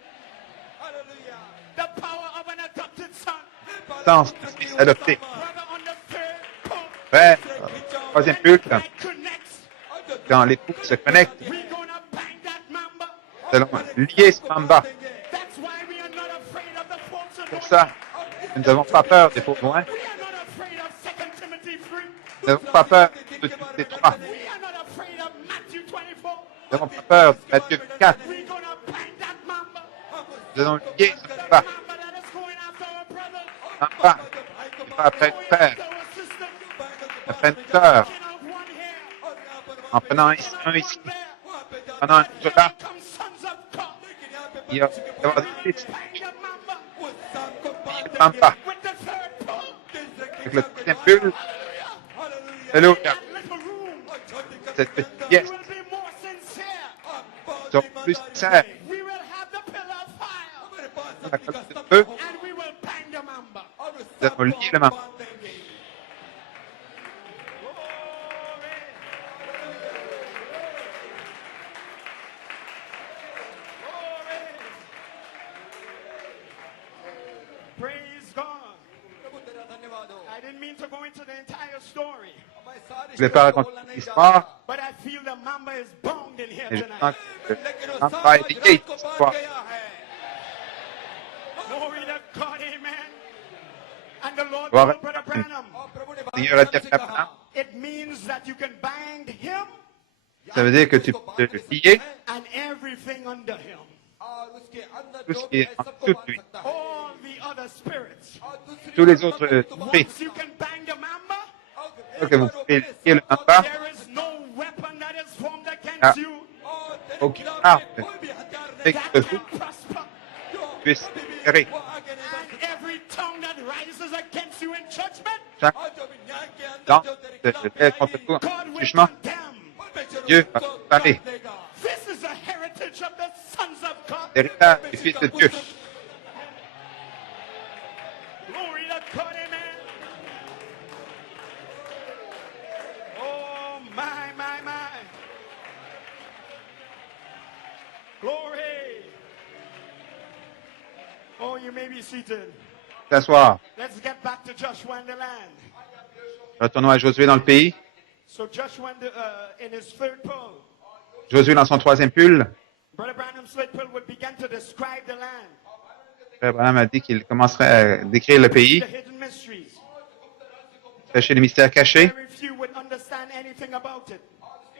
Alléluia. The power of an adopted son. Puissance du Fils adopté. Brother on the third pole. Frère, troisième When the culte, bride connects, quand l'époux se connecte, we're gonna bind that Mamba. nous allons lier ce mamba. That's why we are not afraid of the false Pour anointing. ça, nous n'avons pas peur des faux loin. We are not afraid of 2 Timothy 3. Nous n'avons pas peur de Timothée 3. We are not afraid of Matthew 24. Nous n'avons pas peur de Matthieu 4. We're gonna bind that Mamba. Nous allons lier ce The mamba. Mamba that is going after our brothers, Mamba, qui va après le going frère, after our sisters, après une sœur, taking out one hair, en prenant ici, taking un out ici, one there. prenant un But autre here là, come sons of God. il va y avoir des fils, Bind the Mamba le mamba, with the third pole. avec le deuxième bulle, alléluia, That little room, cette petite we pièce, will be more sincere. sont plus sincères, We will have the pillar of fire. la colonne de feu, And we will bind the Mamba. nous allons lier le mamba. Praise God. I didn't mean to go into the entire story, Je ne vais pas raconter l'histoire, but I feel the Mamba is bound in here mais je tonight. sens que le mamba est lié cette histoire. Glory to God, amen. And the Lord Gloire told Brother à Branham, Le Seigneur a dit à Frère Branham, it means that you can bind him ça veut dire que tu peux le lier, and everything under him. tout ce qui est en dessous de lui, All the other spirits. tous les autres esprits. Once you can bind the Mamba, Donc vous pouvez lier le mamba, there is no weapon that is formed against Ah. you aucune arme fait that que can vous prosper. puissiez tirer. And every tongue that rises against you in judgment, Chaque dent de lève contre vous God en will jugement, condemn. Dieu va condamner. This is a heritage of the sons of God. L'héritage du Fils de Dieu. Glory to God, amen. Oh, my. Glory. Oh, you may be seated. S'asseoir. Let's get back to Joshua in the land. Retournons à Josué dans le pays. So Joshua in his third pole, Josué dans son troisième pull. Brother Branham's third pole would begin to describe the land, Frère Branham a dit qu'il commencerait à décrire le pays, the hidden mysteries. cacher les mystères cachés. Very few would understand anything about it.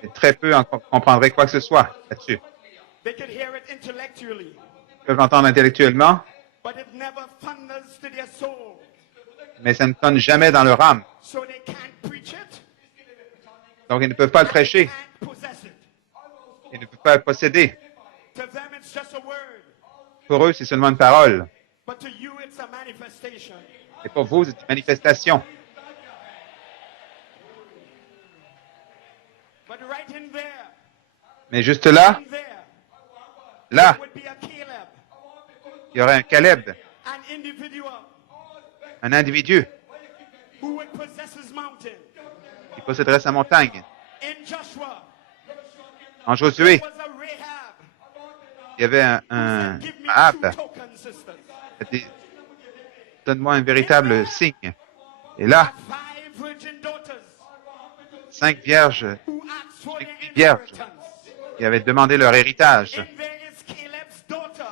Et très peu en comprendraient quoi que ce soit là-dessus. They could hear it intellectually, Ils peuvent l'entendre intellectuellement, but it never thunders to their soul. mais ça ne sonne jamais dans leur âme. So they can't preach it, Donc ils ne peuvent pas le and they prêcher. can't possess it. Ils ne peuvent pas le posséder. To them it's just a word, Pour eux, c'est seulement une parole. but to you it's a manifestation. Et pour vous, c'est une manifestation. But right in there, Mais juste là, in there, là, would be a Caleb, il y aurait un Caleb, an individual un individu who would possess his mountain. qui posséderait sa montagne. In Joshua, En Josué, was a Rahab. il y avait un Said, give me Ahab. two tokens, sisters. Il a dit, donne-moi un véritable signe. Et là, 5 virgin daughters 5 vierges who asked for their vierges. inheritance. qui avaient demandé leur héritage. And there is Caleb's daughter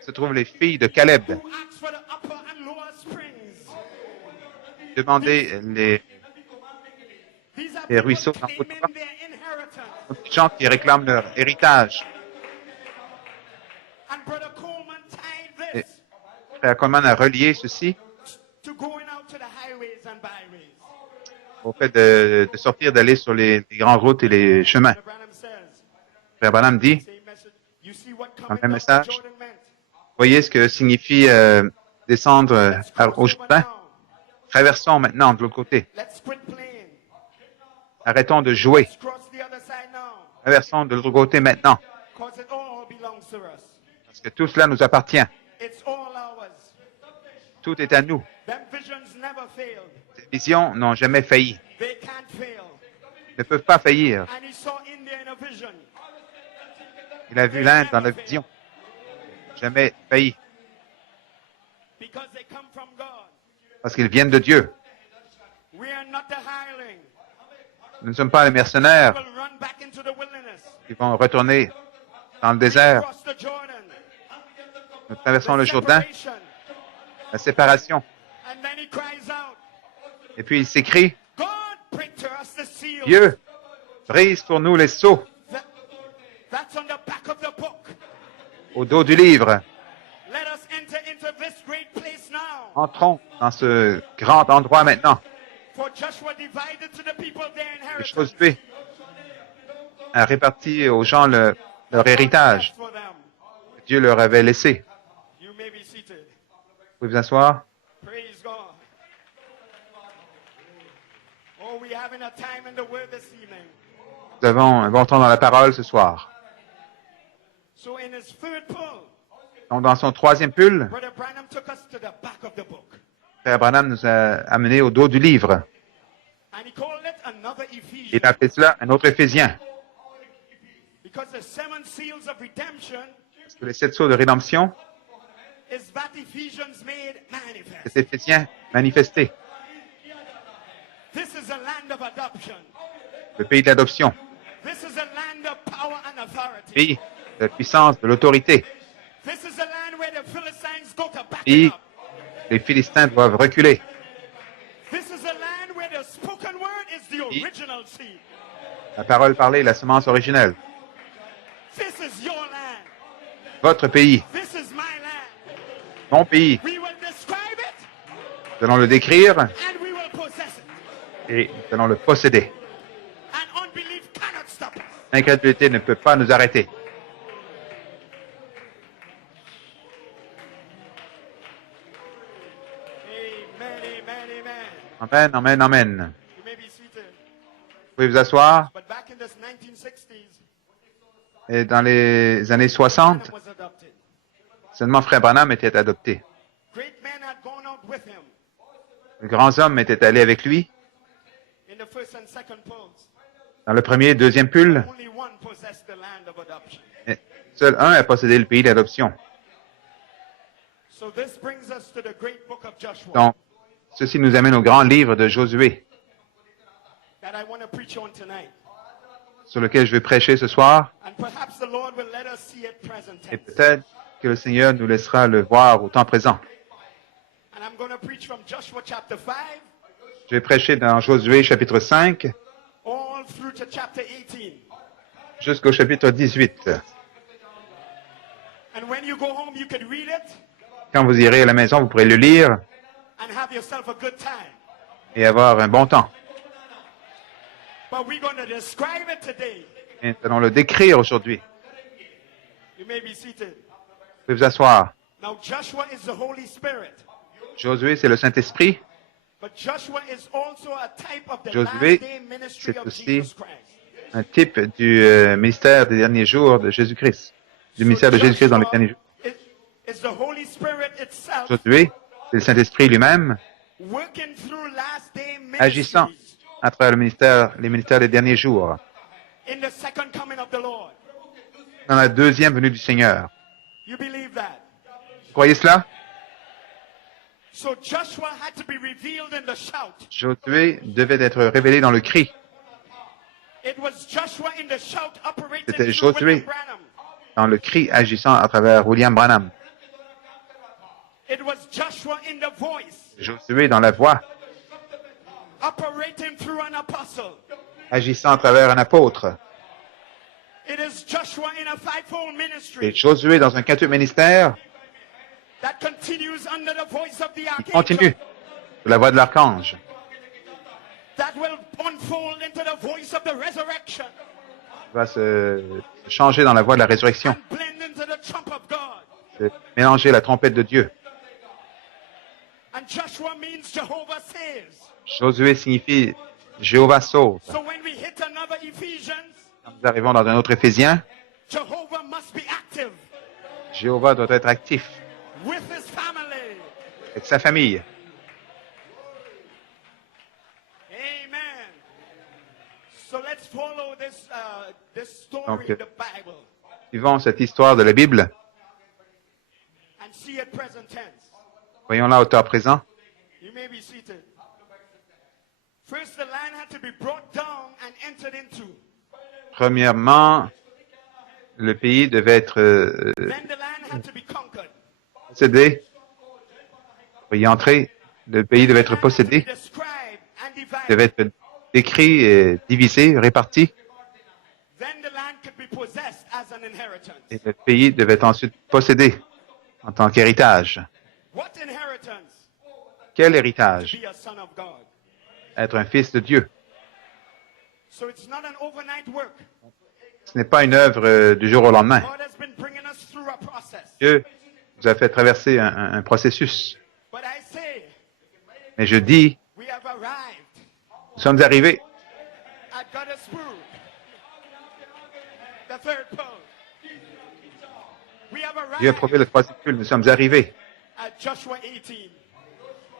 Se trouvent les filles de Caleb, who asked for the upper and lower springs. demandaient These are des people ruisseaux dans votre claiming their inheritance. des gens qui réclament leur héritage. And Brother Coleman tied Et this Frère Coleman a relié ceci to going out to the highways and byways. au fait de sortir, d'aller sur les grandes routes et les chemins. Brother Branham says, Frère Branham dit, same message. You see what dans coming le même down the message, Jordan meant? voyez ce que signifie descendre Let's cross au over Jourdain. now. Traversons maintenant de l'autre côté. Let's quit playing. Arrêtons de jouer. Let's cross the other side now. Traversons de l'autre côté maintenant. Because it all belongs to us. Parce que tout cela nous appartient. It's all ours. Tout est à nous. Them visions never failed. Ces visions n'ont jamais failli. They can't fail. Ne peuvent pas faillir. And he saw India in a vision. Il a vu l'Inde dans la vision. Jamais failli. Because they come from God. Parce qu'ils viennent de Dieu. We are not the hireling. Nous ne sommes pas les mercenaires We'll run back into the wilderness. qui vont retourner dans le désert. Cross the Jordan. Nous traversons le The Jourdain, separation. la séparation. And then he cries out, Et puis il s'écrie, God, break to us the seal. Dieu, brise pour nous les sceaux That's on the back of the book. au dos du livre. Let us enter into this great place now. Entrons dans ce grand endroit maintenant. For Joshua divided to the people their Et inheritance. Josué a réparti aux gens leur héritage For them. que Dieu leur avait laissé. You may be seated. Vous pouvez vous asseoir. Praise God. Oh, we having a time in the word this evening. Nous avons un bon temps dans la parole ce soir. So in his third pull, Donc dans son troisième pull, Brother Branham took us to the back of the book. Frère Branham nous a amenés au dos du livre. And he called it another Il Ephesians. a appelé cela un autre Éphésien. Because the 7 seals of redemption Parce que les 7 sceaux de rédemption, is that Ephesians made manifest. cet Éphésien manifesté, This is a land of adoption. le pays de l'adoption, This is a land of power and authority. pays de la puissance, de l'autorité. This is a land where the Philistines go to back Pays it up. les Philistins doivent reculer. This is a land where the spoken word is the original seed. La parole parlée est la semence originelle. This is your land. Votre pays, This is my land. mon pays, We will describe it nous allons le décrire and we will possess it. et nous allons le posséder. And unbelief cannot stop us. L'incrédulité ne peut pas nous arrêter. Amen, amen, amen. Amen, amen, amen. You may be seated. Vous pouvez vous asseoir. But back in the 1960s, Et dans les années 60, Branham was adopted. seulement Frère Branham était adopté. Great men had gone out with him Les grands hommes étaient allés avec lui in the first and second pulls. dans le premier et deuxième pull. Only one possessed the land of adoption. Et seul un a possédé le pays d'adoption. So this brings us to the great book of Joshua Donc, ceci nous amène au grand livre de Josué, that I want to preach on tonight. sur lequel je vais prêcher ce soir. And perhaps the Lord will let us see it present Et tense. peut-être que le Seigneur nous laissera le voir au temps présent. And I'm going to preach from Joshua chapter 5 Je vais prêcher dans Josué chapitre 5 all through to chapter 18. jusqu'au chapitre 18. And when you go home, you can read it Quand vous irez à la maison, vous pourrez le lire and have yourself a good time. et avoir un bon temps. But we're going to describe it today. Et nous allons le décrire aujourd'hui. You may be seated. Vous pouvez vous asseoir. Now, Joshua is the Holy Spirit. Josué, c'est le Saint-Esprit. But Joshua is also a type of the Josué, last day ministry c'est of aussi Jesus Christ. Un type du ministère des derniers jours de Jésus-Christ. Du ministère de Jésus-Christ dans les derniers jours. Is the Holy Spirit itself Josué, c'est le Saint-Esprit lui-même, working through last day agissant ministries à travers les ministères des derniers jours, in the second coming of the Lord. dans la deuxième venue du Seigneur. You believe that? Vous croyez cela? So Joshua had to be revealed in the shout. Josué devait être révélé dans le cri. It was Joshua in the shout operating C'était through Josué. William Branham. Dans le cri agissant à travers William Branham. It was Joshua in the voice Josué dans la voix, operating through an apostle. agissant à travers un apôtre. It is Joshua in a fivefold Et ministry Josué dans un quintuple ministère that continues under the voice of the qui continue archangel, sous la voix de l'archange, that will unfold into the voice of the resurrection va se changer dans la voix de la résurrection, and blend into the trump of God. se mélanger la trompette de Dieu. And Joshua means Jehovah saves. Josué signifie Jéhovah sauve. So when we hit another Ephesians, Quand nous arrivons dans un autre Éphésien, Jehovah must be active Jéhovah doit être actif with his family. avec sa famille. Amen. So let's follow this story Donc, in the Bible Suivons cette histoire de la Bible. and see it present tense. Voyons-la au temps présent. You may be seated. First, the land had to be brought down and entered into. Premièrement, le pays devait être Then the land had to be conquered. possédé. Pour y entrer, le pays devait être The land had to be possédé, described and divided. devait être décrit, et divisé, réparti, Then the land could be possessed as an inheritance. et le pays devait être ensuite possédé en tant qu'héritage. What inheritance? Quel héritage? Be a son of God. Être un fils de Dieu. So it's not an overnight work. Ce n'est pas une œuvre du jour au lendemain. God has been bringing us through a process. Dieu nous a fait traverser un processus. But I say, Mais je dis, we have arrived nous sommes arrivés at Goddesburg, the third pole. We have Dieu a arrived prouvé le troisième pôle. Nous sommes arrivés at Joshua 18.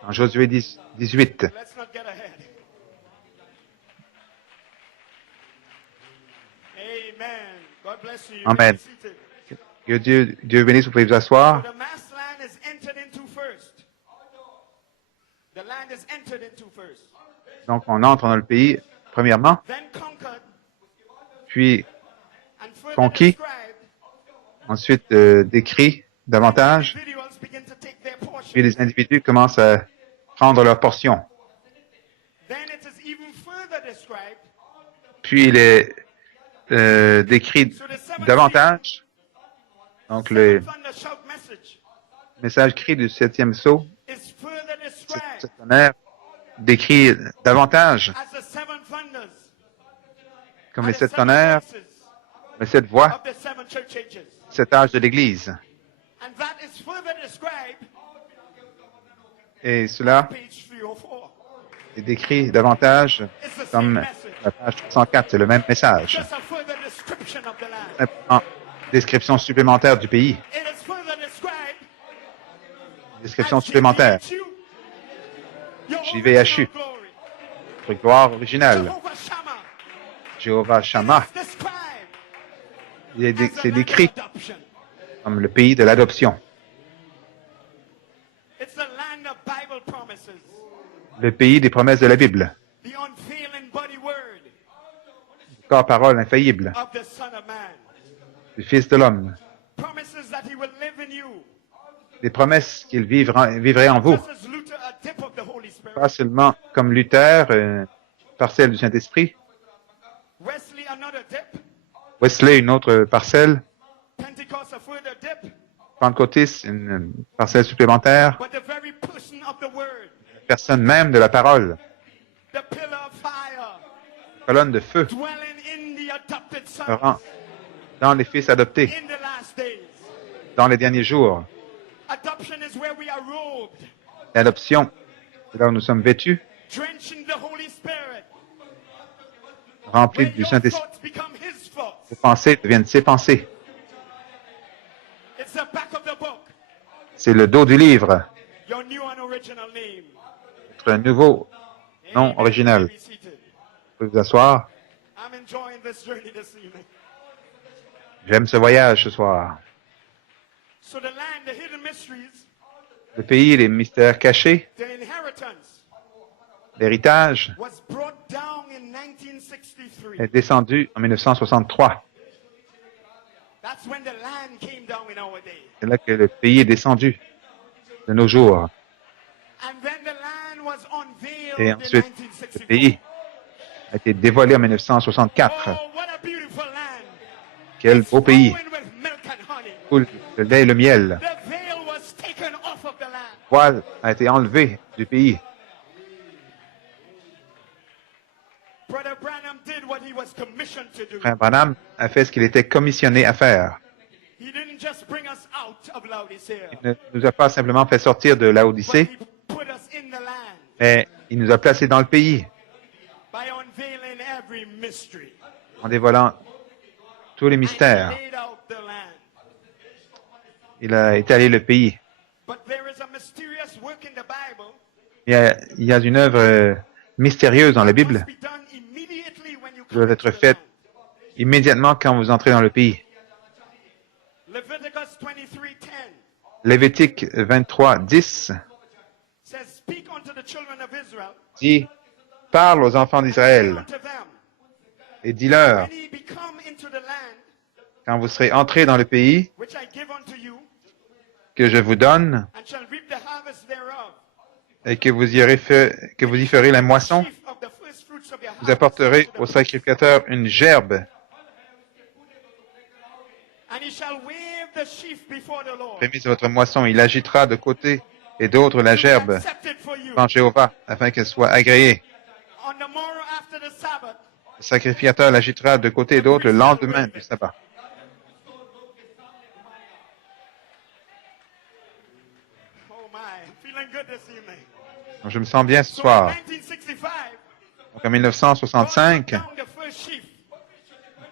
en Josué 18. Let's not get ahead. Amen. God bless you. You may Amen. be seated. Que Dieu bénisse, vous pouvez vous asseoir. The mass land is entered into first. The land is entered into first. Donc, on entre dans le pays, premièrement, Then conquered puis and further Conquis. described. ensuite décrit davantage, Individuals begin to take their portion. puis les individus commencent à prendre leur portion. Then it is even further described. Puis il est décrit davantage. Donc, le Seven thunder shout message message cri du septième sceau, is further described cette tonnerre, décrit davantage, as the seven thunders comme and les the sept seven tonnerres, voices les sept voix, of the seven church ages. cet âge de l'Église. And that is further described Et cela page 304. est décrit davantage It's the same comme message. la page 304, c'est le même message. Just a further description of the land. Simplement, description supplémentaire du pays. It is further described Description as supplémentaire. JVHU, your JVHU. original glory. Notre gloire originale. Jehovah Shammah. Jéhovah Shammah. It is described C'est as the land décrit of adoption. comme le pays de l'adoption. It's the land of Bible promises. Le pays des promesses de la Bible. The unfailing body word Corps parole infaillible of the Son of Man. du Fils de l'homme. Promises that he will live in you. Des promesses qu'il vivrait en vous. Just as Luther, a dip of the Holy Spirit. Pas seulement comme Luther, parcelle du Saint-Esprit. Wesley, another dip. Wesley, une autre parcelle. Pentecost, a further dip. Pentecôtiste, une parcelle supplémentaire. But the very person of the word, Personne même de la parole. the pillar of fire, Colonne de feu dwelling in the adopted sons rend dans les fils adoptés in the last days. dans les derniers jours. Adoption is where we are robed, L'adoption, c'est là où nous sommes vêtus, drenched in the Holy Spirit, remplis where du your Saint-Esprit. thoughts become his thoughts. Vos pensées deviennent ses pensées. It's the back of the book, C'est le dos du livre. your new and original name. Notre nouveau nom Amen. original. You may be seated. Vous pouvez vous asseoir. I'm enjoying this journey this evening. J'aime ce voyage ce soir. So the land, the hidden mysteries, Le pays, les mystères cachés, the inheritance l'héritage was brought down in 1963. est descendu en 1963. That's when the land came down in our day. C'est là que le pays est descendu de nos jours. And then the land was unveiled Et in ensuite, le 1964. pays a été dévoilé en 1964. Oh, what a beautiful land. Quel beau pays, Flowing with milk and honey. coule le lait et le miel. The veil was taken off of the land. Le voile a été enlevé du pays. Brother Branham did what he was commissioned to do. Frère Branham a fait ce qu'il était commissionné à faire. He didn't just bring us out of Laodicea, Il ne nous a pas simplement fait sortir de but Laodicée, he put us in the land mais il nous a placés dans le pays by unveiling every mystery. en dévoilant tous les And he mystères. laid out the land. Il a étalé le pays. But there is a mysterious work in the Bible Il y a une œuvre mystérieuse dans la that Bible must be done immediately when you qui doit come être into the faite land. immédiatement quand vous entrez dans le pays. Leviticus 23:10 Lévitique 23, 10 says, "Speak unto the children of Israel, dit, parle aux enfants say d'Israël unto them, et dis-leur, when ye be come into the land quand vous serez entrés dans le pays which I give unto you, que je vous donne and shall reap the harvest thereof, et que vous y ferez la moisson, sheaf of the first fruits of your vous apporterez harvest au unto the sacrificateur une gerbe. And he shall wave the sheaf before the Lord. Remise de votre moisson, il agitera de côté et d'autre la gerbe Accept it for you. devant Jéhovah, afin qu'elle soit agréée. On the morrow after the Sabbath, Le sacrificateur l'agitera de côté et d'autre le lendemain du sabbat. oh my, I'm feeling good this evening. Donc, je me sens bien ce So in soir. 1965, Donc, en 1965, God found the first sheaf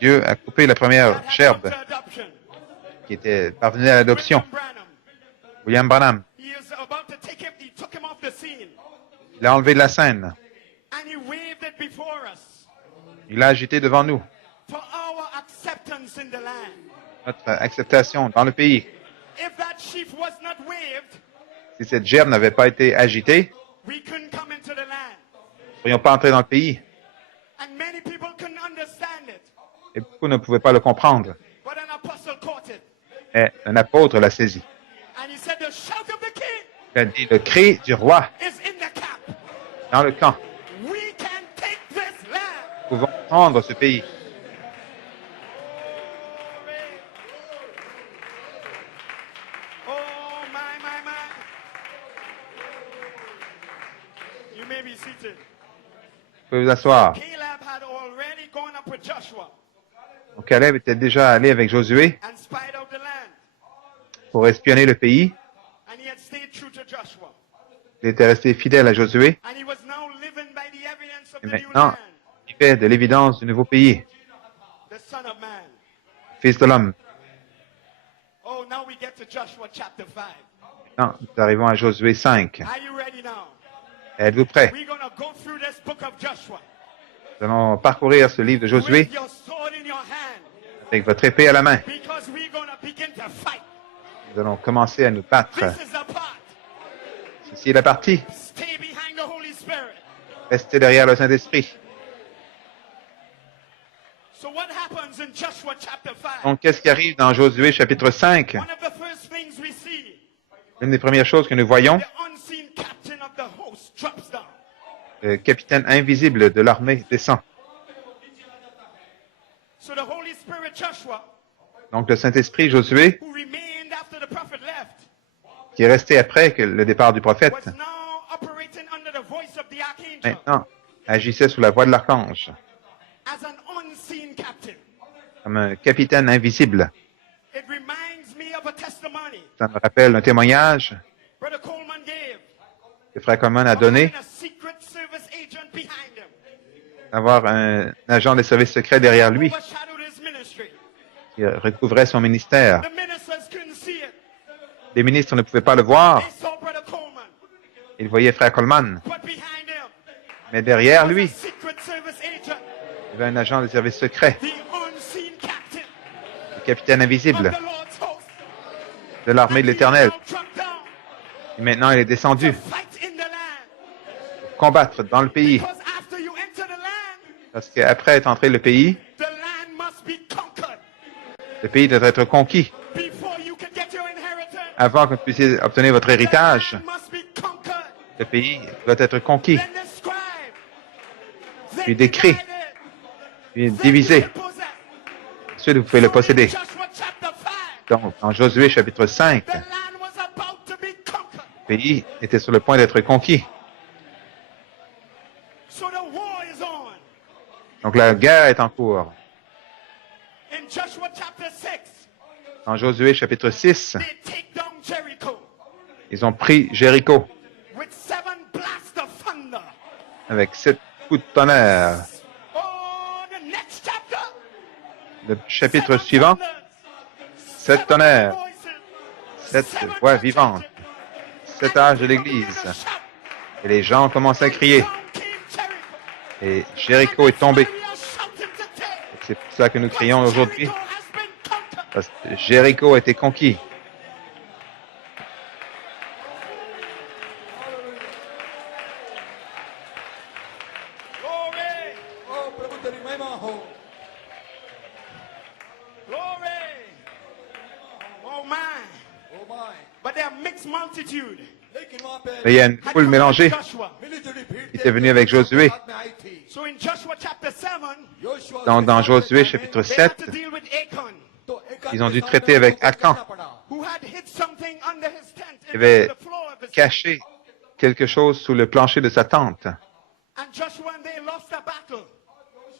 Dieu a coupé la that première had gerbe come to adoption. qui était parvenue à l'adoption. William Branham. William Branham, He is about to take him, he took him off the scene. il l'a enlevé de la scène. And he waved it before us Il l'a agité devant nous. for our acceptance in the land. Notre acceptation dans le pays. If that sheaf was not waved, Si cette gerbe n'avait pas été agitée, we couldn't come into the land. nous ne pourrions pas entrer dans le pays. And many people couldn't understand it. Et beaucoup ne pouvaient pas le comprendre. But an apostle caught it. Et un apôtre l'a saisi. And he said, the shout of the king Il a dit, le cri du roi is in the camp. dans le camp. We can take this land. Nous pouvons prendre ce pays. Oh, my. You may be seated. Vous pouvez vous asseoir. Caleb had already gone up with Joshua Donc, Caleb était déjà allé avec Josué and spied out the land. pour espionner le pays. And he had stayed true to Joshua. Il était resté fidèle à Josué. And he was now living by the evidence of Et the new maintenant, land. il fait de l'évidence du nouveau pays. The Son of Man. Fils de l'homme. Oh, now we get to Joshua chapter 5. Maintenant, nous arrivons à Josué 5. Are you ready now? Êtes-vous prêts? We're going to go through this book of Joshua Nous allons parcourir ce livre de Josué with your sword in your hand avec votre épée à la main. because we're going to begin to fight. Nous allons commencer à nous battre. This is the part. Ceci est la partie. Stay behind the Holy Spirit. Restez derrière le Saint-Esprit. So what happens in Joshua chapter 5? Donc, qu'est-ce qui arrive dans Josué chapitre 5? One of the first things we see, Une des premières choses que nous voyons, the unseen captain of the host drops down. le capitaine invisible de l'armée descend. So the Holy Spirit Joshua, Donc, le Saint-Esprit Josué, who remained after the prophet left, qui est resté après que le départ du prophète, was now operating under the voice of the archangel maintenant agissait sous la voix de l'archange, as an unseen captain. comme un capitaine invisible. It reminds me of a testimony Ça me rappelle un témoignage Brother Coleman gave que Frère Coleman a of donné having a secret service agent behind him d'avoir un agent des services secrets derrière lui overshadowed his ministry. qui recouvrait son ministère. The ministers couldn't see it. Les ministres ne pouvaient pas le voir. They saw Brother Coleman, Ils voyaient Frère Coleman. but behind him Mais derrière was a lui, secret service agent, il y avait un agent des services secrets, the unseen captain le capitaine of invisible the Lord's host. de l'armée de And he l'Éternel. now dropped down Et maintenant, il est descendu to fight in the land. pour combattre dans le pays. Because after you enter the land, Parce qu'après être entré le pays, the land must be conquered le pays doit être conquis. before you can get your inheritance. Avant que vous puissiez obtenir votre héritage, The land must be conquered. le pays doit être conquis. Then the scribe, they puis décrit, puis divisé. Ensuite, vous pouvez le posséder. Donc, en Josué chapitre 5, le pays était sur le point d'être conquis. Donc, la guerre est en cours. En Josué chapitre 6, ils ont pris Jéricho avec 7 coups de tonnerre. Le chapitre suivant, 7 tonnerres, 7 voix vivantes, 7 âges de l'Église. Et les gens commencent à crier. Et Jéricho est tombé. C'est pour ça que nous crions aujourd'hui. Parce que Jéricho a été conquis. Oh, प्रभु तेरी महिमा हो. Glory. Oh my. Oh my. But there are mixed multitude. लेकिन वहाँ पे Mais il y a une foule mélangée military भीड़ qui était venue avec Josué. साथ में आई थी. So in Joshua chapter 7, Joshua Dans Josué chapitre they had 7, to deal with Achan, तो एक ils ont dû आदमी traiter सामने avec उनको Achan. करना पड़ा. who had hid something under his tent Il in avait the floor of his tent. caché quelque chose sous le plancher de sa tente. And Joshua and they lost a battle.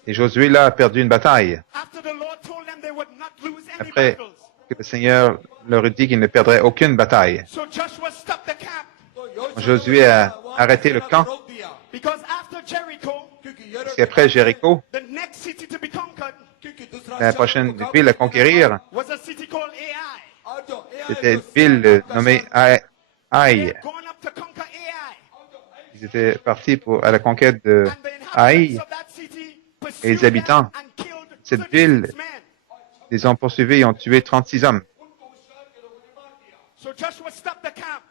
Et Josué, là, a perdu une bataille. After the Lord told them they would not lose any Après battles. que le Seigneur leur eut dit qu'il ne perdrait aucune bataille. So Joshua stopped the camp तो Yoshua Josué a वहाँ arrêté le सेना को camp. रोक दिया. because after Jericho, क्योंकि Parce qu'après Jéricho, the next city to be conquered क्योंकि दूसरा la शहर prochaine को ville à काबू conquérir, was a city called Ai. और जो AI c'était une जो ville सेना nommée का Aï. They had gone up to conquer Ai. Ils étaient partis à la conquête de And the inhabitants Aï. of that city Et pursued les habitants them and killed de cette 36 ville men. les ont poursuivis et ont tué 36 hommes. So Joshua stopped the camp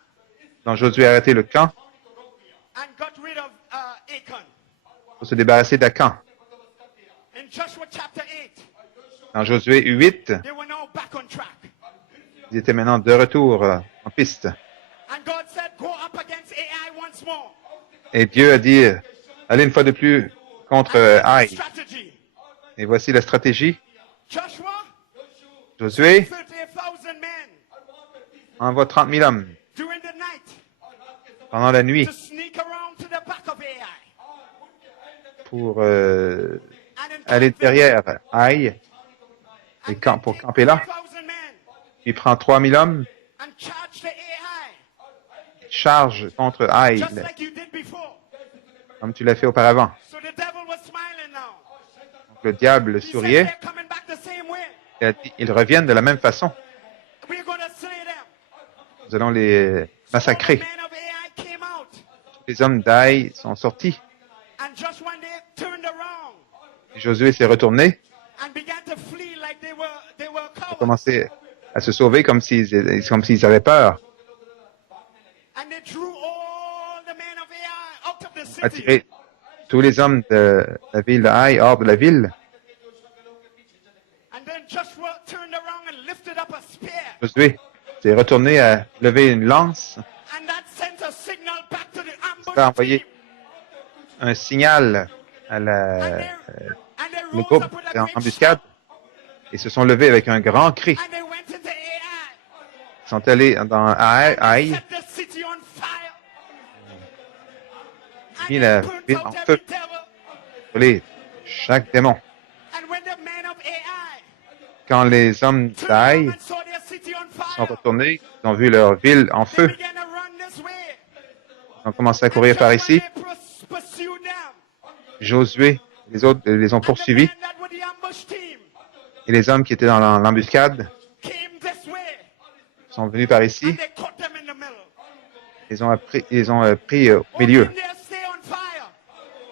Donc Josué a arrêté le camp and got rid of Achan. pour se débarrasser d'Acan. In Joshua chapter 8, Dans Josué 8, they were now back on track. ils étaient maintenant de retour en piste. And God said, go up against Ai once more. Et Dieu a dit, allez une fois de plus contre And here's Aï. the strategy. Et voici la stratégie. Joshua, Josué 30,000 men envoie 30 000 hommes during the night pendant la nuit to sneak around to the back of Ai. pour And aller encamp there. derrière Aï And et then pour take camper là. 3,000 men Il prend 3 000 hommes, and charge the Ai, charge contre Aï, just like you did before. comme tu l'as fait auparavant. So the devil was smiling now. Donc, le diable He said, souriait. they're coming back the same way. Il a dit, ils reviennent de la même façon. We're going to slay them. Nous allons les All the massacrer. men of Ai came out. Les hommes d'Aï sont sortis. And Joshua and they turned around Et Josué s'est retourné. and began to flee like they were Il a cowards. commencé à se sauver comme s'ils avaient peur. And they drew all the men of Ai out of the city. Attirer tous les hommes de la ville d'Aï hors de la ville. And then Joshua turned around and lifted up a spear. Josué s'est retourné à lever une lance. And that sent a signal back to the Ça a ambush envoyé team. un signal à And they le rose groupe up with a en great embuscade shout. et se sont levés avec un grand cri. And they went into Ai. Ils sont allés dans Aï, Set the city on fire. And mis they la burnt ville out en every feu. devil. brûlé chaque démon. And when the men of Ai Quand les hommes turned d'Aï around and saw their city on sont fire, retournés, ils ont vu leur ville en they feu. began to run this way. Ils ont commencé à courir par ici. And Joshua, they pursued them. Josué, les autres les ont And the poursuivis. men that were the ambush team Et les hommes qui étaient dans l'embuscade came this way. sont venus par And ici. they caught them in the middle. Ils ont pris au milieu. India, stay on fire.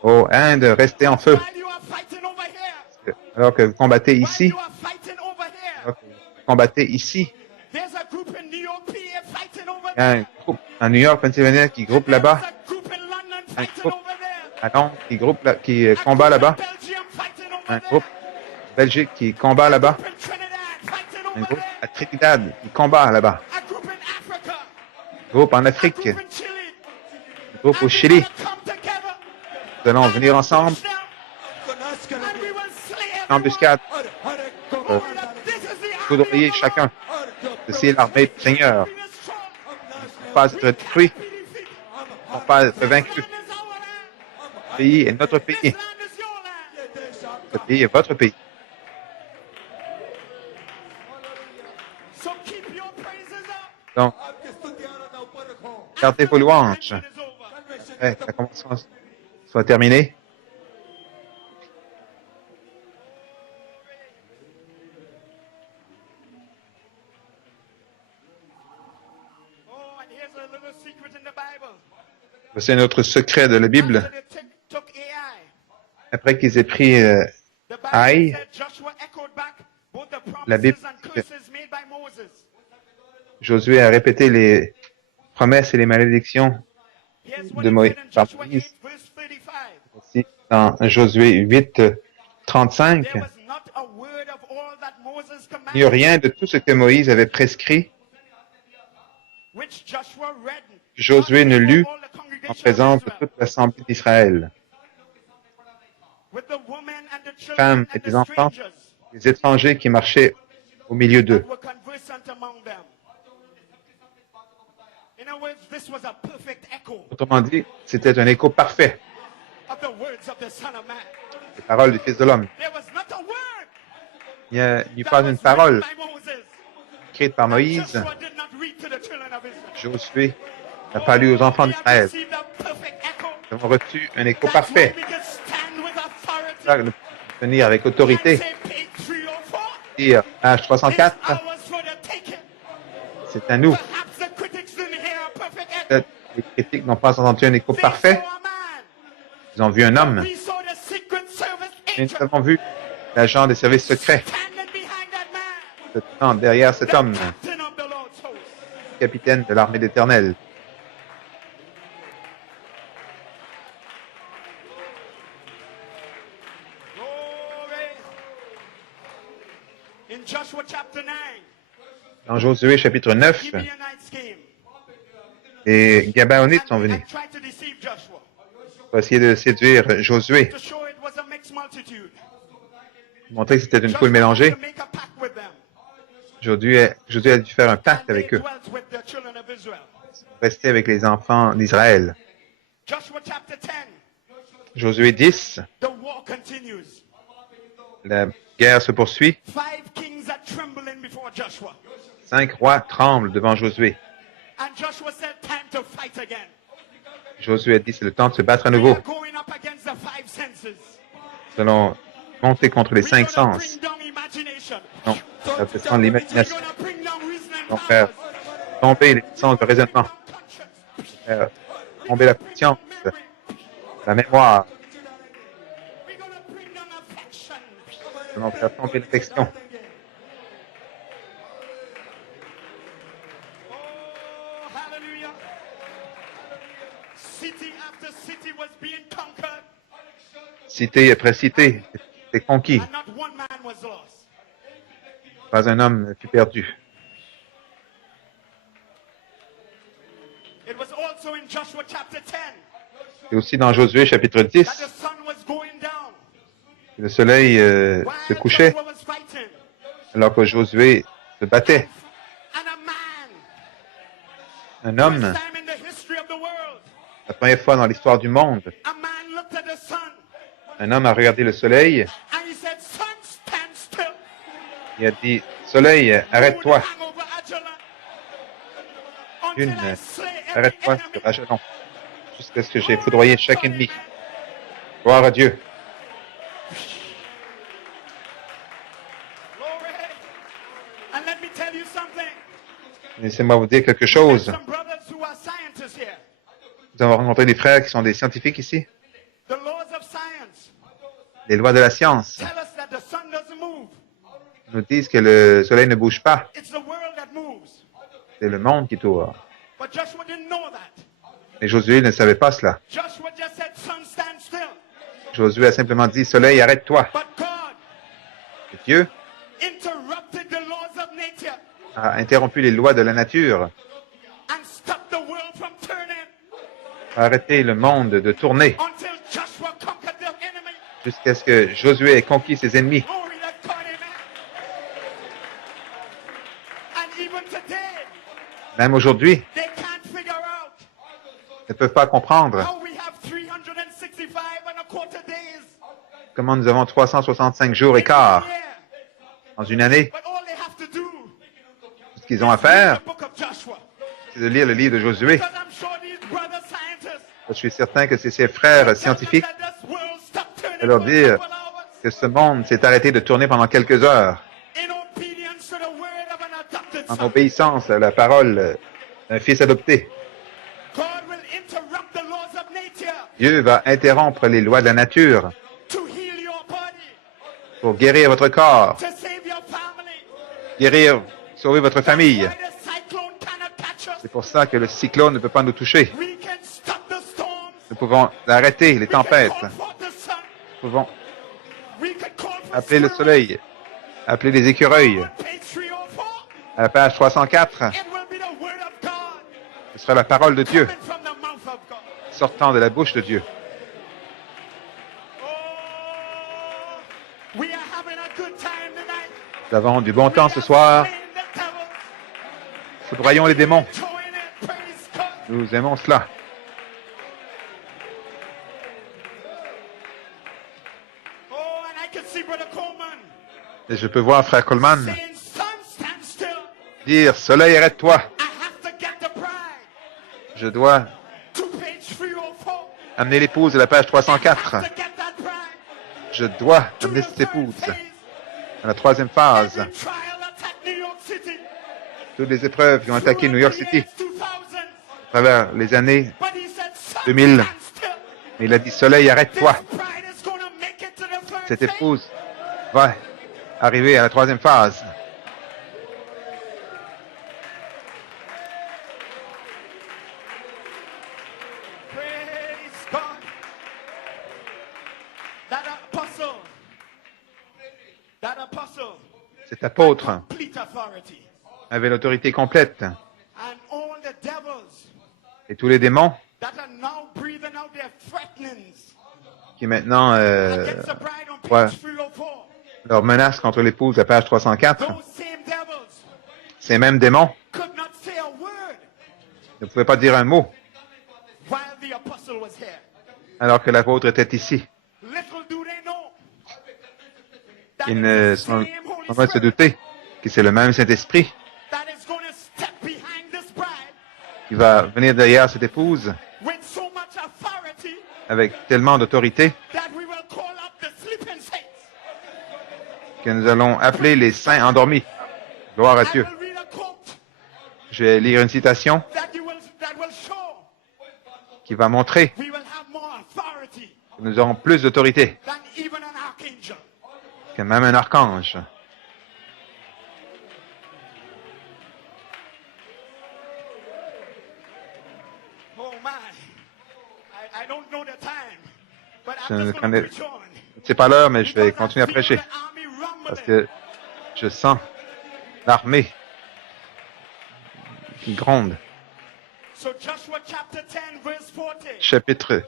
Ô Inde, restez en feu. While you are fighting over here. Alors que vous combattez While ici, you are fighting over here. alors que vous combattez ici, There's a group in New York, PA, fighting over il y a un there. groupe à New York, Pennsylvania qui groupe There's là-bas, a group in London un fighting groupe over there. à Londres qui qui A combat group in là-bas, Belgium fighting over un there. groupe Belgique qui combat là-bas, A group in Trinidad fighting un over groupe there. à Trinidad qui combat là-bas, A group in Africa. un groupe en A Afrique, group in Chile. un groupe And au we Chili. gotta come together. Nous allons venir ensemble Push them. embuscade, Hare foudroyer chacun. Ceci est l'armée du Seigneur. Non pas être détruit, non pas être vaincu. Ce pays est notre pays. Ce pays est votre pays. Donc, gardez vos louanges. La convention soit terminée. C'est notre secret de la Bible. Après qu'ils aient pris Aïe, la Bible dit que Josué a répété les promesses et les malédictions de Moïse par Moïse. Aussi, dans Josué 8, 35, il n'y a rien de tout ce que Moïse avait prescrit que Josué ne lut en présence de toute l'assemblée d'Israël. Les femmes et les enfants, les étrangers qui marchaient au milieu d'eux. Autrement dit, c'était un écho parfait des paroles du Fils de l'homme. Il n'y a pas une parole écrite par Moïse. Josué n'a pas lu aux enfants d'Israël. Nous avons reçu un écho parfait. Ça, nous pouvons tenir avec autorité. Dire, page 304, c'est à nous. Peut-être les critiques n'ont pas entendu un écho parfait. Ils ont vu un homme. Et nous avons vu l'agent des services secrets se tenant derrière cet homme, capitaine de l'armée d'Éternel. Dans Josué chapitre 9, les Gabaonites sont venus pour essayer de séduire Josué, montrer que c'était une foule mélangée. Josué a dû faire un pacte avec eux, rester avec les enfants d'Israël. Josué 10, la guerre se poursuit. 5 rois tremblent devant Josué. Josué a dit, c'est le temps de se battre à nouveau. Nous allons monter contre les 5 sens. Non, ça peut prendre l'imagination. Donc, faire tomber les sens de raisonnement. Faire tomber la conscience, la mémoire. Nous allons faire tomber l'affection. Cité après cité, c'est conquis. Pas un homme fut perdu. Et aussi dans Josué chapitre 10, le soleil se couchait alors que Josué se battait. Un homme, la première fois dans l'histoire du monde, un homme a regardé le soleil. Il a dit, soleil, arrête-toi. Lune, arrête-toi sur Ajalon, jusqu'à ce que j'ai foudroyé chaque ennemi. Gloire à Dieu. Laissez-moi vous dire quelque chose. Nous avons rencontré des frères qui sont des scientifiques ici. Les lois de la science nous disent que le soleil ne bouge pas. C'est le monde qui tourne. Mais Josué ne savait pas cela. Josué a simplement dit, soleil, arrête-toi. Et Dieu a interrompu les lois de la nature, a arrêté le monde de tourner jusqu'à ce que Josué ait conquis ses ennemis. Glory to God, amen. And even today, Même aujourd'hui, they can't figure out ils ne peuvent pas comprendre how we have 365 and a quarter days comment nous avons 365 jours et in quart a year. dans une année. But all they have to do Ce qu'ils ont à is read faire, the book of Joshua. c'est de lire le livre de Josué. Because I'm sure these brother scientists Je suis certain que c'est ses frères scientifiques that this world stopped turning de leur for a dire couple hours que ce monde s'est arrêté de tourner pendant quelques heures in obedience to the word of an adopted en son. obéissance à la parole d'un fils adopté. God will interrupt the laws of nature Dieu va interrompre les lois de la nature to heal your body, pour guérir votre corps, to save your family. guérir, sauver votre famille. Why the cyclone cannot catch us. C'est pour ça que le cyclone ne peut pas nous toucher. We can stop the storms. Nous pouvons arrêter les We can tempêtes. call forth the sun. Nous pouvons We can call for appeler le squirrels. soleil, appeler les écureuils. On page 304, À la page 304, it will be the word of God ce sera la parole de Dieu coming from the mouth of God. sortant de la bouche de Dieu. Oh, we are having a good time tonight. Nous avons du bon We temps are ce soir. slaying the devil. Foudroyons les démons. Enjoying it. Praise God. Nous aimons cela. Oh, and I can see Brother Coleman Et je peux voir frère Coleman saying, "Sun, stand still. dire, soleil, arrête-toi. I have to get the bride." Je dois To page 304. amener l'épouse à la page 304. To get that bride. Je dois To amener the cette third épouse phase. à la troisième phase. Every trial attack New York City. Toutes les épreuves qui ont attaqué New York City Throughout the years 2000. à travers les années, But he said, "Sun, 2000. stand still. mais il a dit, soleil, arrête-toi. This bride is gonna make it to the third Cette phase." épouse va arriver à la troisième phase. Praise God. That apostle Cet apôtre complete authority. avait l'autorité complète. And all the devils Et tous les démons that are now breathing out their threatenings qui maintenant against the bride on ouais, page 304. leur menacent contre l'épouse à page 304, Those same devils ces mêmes démons could not say a word ne pouvaient pas dire un mot while the apostle was here. alors que l'apôtre était ici. Little do they know that Ils it ne is the sont same Holy en train de se Spirit douter que c'est le même Saint-Esprit that is going to step behind this bride qui va venir derrière cette épouse with so much authority avec tellement d'autorité that we will call up the sleeping saints. que nous allons appeler les saints endormis. Gloire à I Dieu. will read a quote Je vais lire une citation that will show qui va montrer we will have more authority que nous aurons plus d'autorité than even an archangel. que même un archange. Oh my. I don't know the time, but Je I'm ne just going to connais- preach on. C'est pas l'heure, mais je vais Because I continuer à feel prêcher the army rumbling. parce que je sens l'armée qui gronde. So Joshua chapter 10 verse 40. Chapitre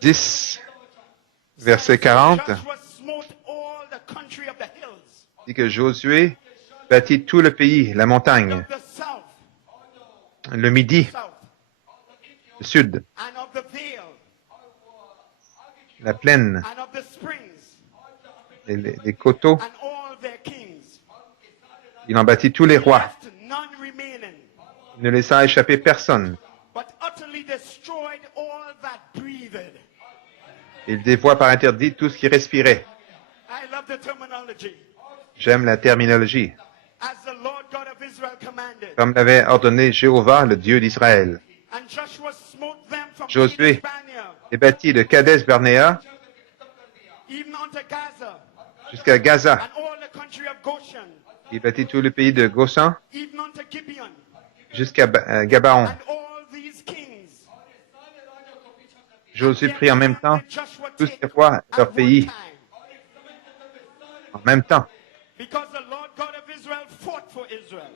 10, verset 40, Joshua smote all the country of the hills dit que Josué bâtit tout le pays, la montagne, of the south, le midi, south, le sud, and of the vale, la plaine, and of the springs, les coteaux. and all their kings. Il en bâtit tous les rois. Left none remaining, Il ne laissa échapper personne. but utterly destroyed all that breathed. Il dévoie par interdit tout ce qui respirait. I love the terminology. J'aime la terminologie. As the Lord God of Israel commanded. Comme l'avait ordonné Jéhovah, le Dieu d'Israël. And Joshua smote them from Josué Kadesh Barnea, est bâti de Kadesh Barnéa even unto Gaza, jusqu'à Gaza. and all the country of Goshen, Il bâtit tout le pays de Goshen even unto Gibeon, jusqu'à Gabaon. and all these kings. Josué Then prit en même temps did Joshua tous take ces rois at et leur one pays. time, En même temps. because the Lord God of Israel fought for Israel.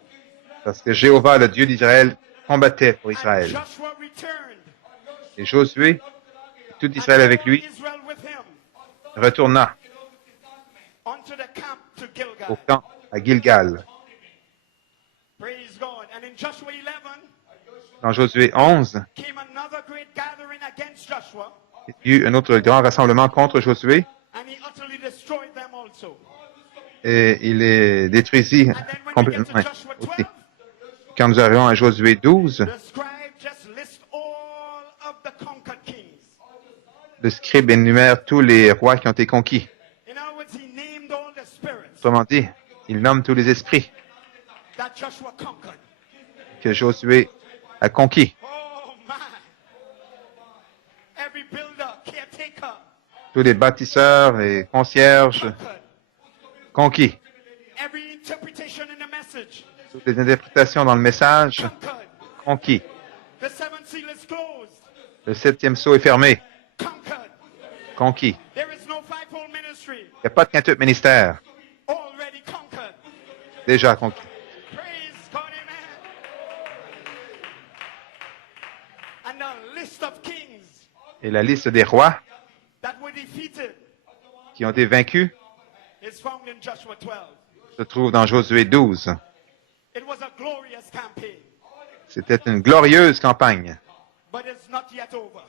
Parce que Jéhovah, le Dieu d'Israël, combattait pour And Israël. Joshua returned, Et Josué, et tout and Israël avec all lui, Israel with him, retourna unto the camp to au Gilgal. camp à Gilgal. Praise God. And in Joshua 11 Dans Josué 11, came another great gathering against Joshua, il y eut un autre grand rassemblement contre Josué and he utterly destroyed them also. et il les détruisit And then when we get complètement to Joshua aussi. 12, Quand nous arrivons à Josué 12, the scribe just lists all of the conquered kings. le scribe énumère tous les rois qui ont été conquis. In other words, he named all the spirits Autrement dit, il nomme tous les esprits that Joshua conquered. que Josué a conquis. Oh my. Every builder, caretaker, Tous les bâtisseurs et concierges conquered. conquis. Every interpretation in the message, Toutes les interprétations dans le message conquered. conquis. The seventh seal is closed, Le septième sceau est fermé, conquered. conquis. There is no fivefold ministry, Il n'y a pas de quintuple ministère, already conquered. déjà conquis. Praise God, amen. And the list of kings Et la liste des rois that were defeated qui ont été vaincus is found in Joshua 12. se trouve dans Josué 12. It was a glorious campaign, C'était une glorieuse campagne, but it's not yet over.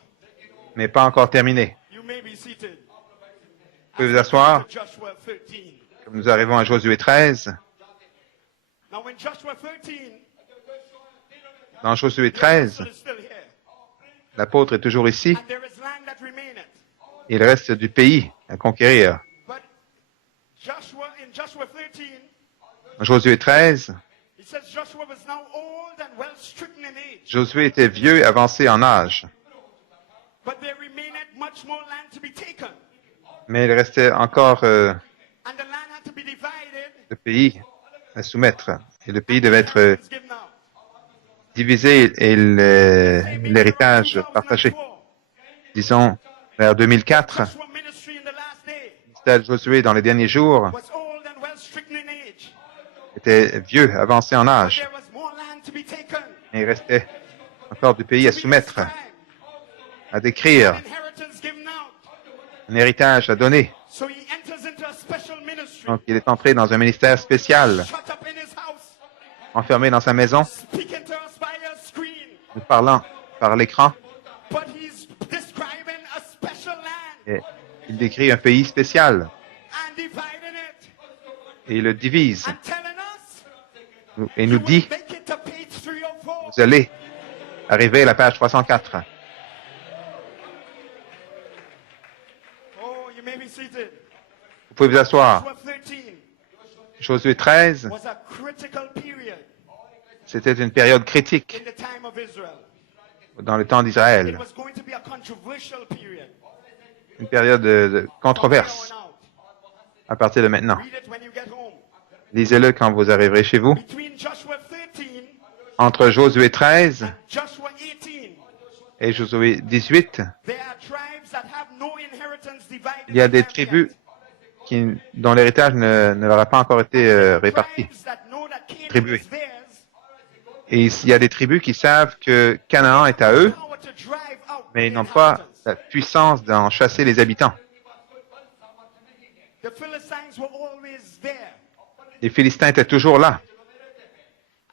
mais pas encore terminée. You may be seated. Vous pouvez vous asseoir. Joshua 13. Comme nous arrivons à Josué 13, Now, when Joshua 13, dans Josué the 13, apostle is still here, l'apôtre est toujours ici. and there is land that remaineth. Il reste du pays à conquérir. But in Joshua 13, Dans Josué 13, it says Joshua was now old and well stricken in age, Josué était vieux et avancé en âge, but there remaineth much more land to be taken, mais il restait encore and the land had to be divided. le pays à soumettre. Et le pays devait être Inheritance given out. divisé et l'héritage partagé. Disons, vers 2004, Joshua ministry in the last day le ministère de Josué dans les derniers jours was old and well stricken in age, était vieux, avancé en but âge. there was more land to be taken. Mais il restait encore du pays à To be soumettre, described, à décrire, inheritance given out. un héritage à donner. So he enters into a special ministry, Donc il est entré dans un ministère spécial, shut up in his house, enfermé dans sa maison, speaking to us by a screen, nous parlant par l'écran. but he's describing a special land Et il décrit un pays spécial and dividing it et il le divise and telling us et you nous will dit, make it to page 304. vous allez arriver à la page 304. Oh, you may be seated. Vous pouvez vous asseoir. Joshua 13 Josué 13, was a critical period c'était une période critique in the time of Israel. dans le temps It d'Israël, was going to be a controversial period. une période de From controverse here on out. à partir de maintenant. Read it when you get home. Lisez-le quand vous arriverez chez vous. Between Joshua 13 Entre Josué 13 and Joshua 18, et Josué 18, there are tribes that have no inheritance divided. il y a to des them tribus yet. dont l'héritage ne leur a pas encore été réparti. Tribes that know that Canaan Tribués. is theirs, Et il y a des tribus qui savent que Canaan est à eux, power to drive out mais ils the n'ont pas inhabitants. la puissance d'en chasser les habitants. The Philistines were always there. Les Philistins étaient toujours là.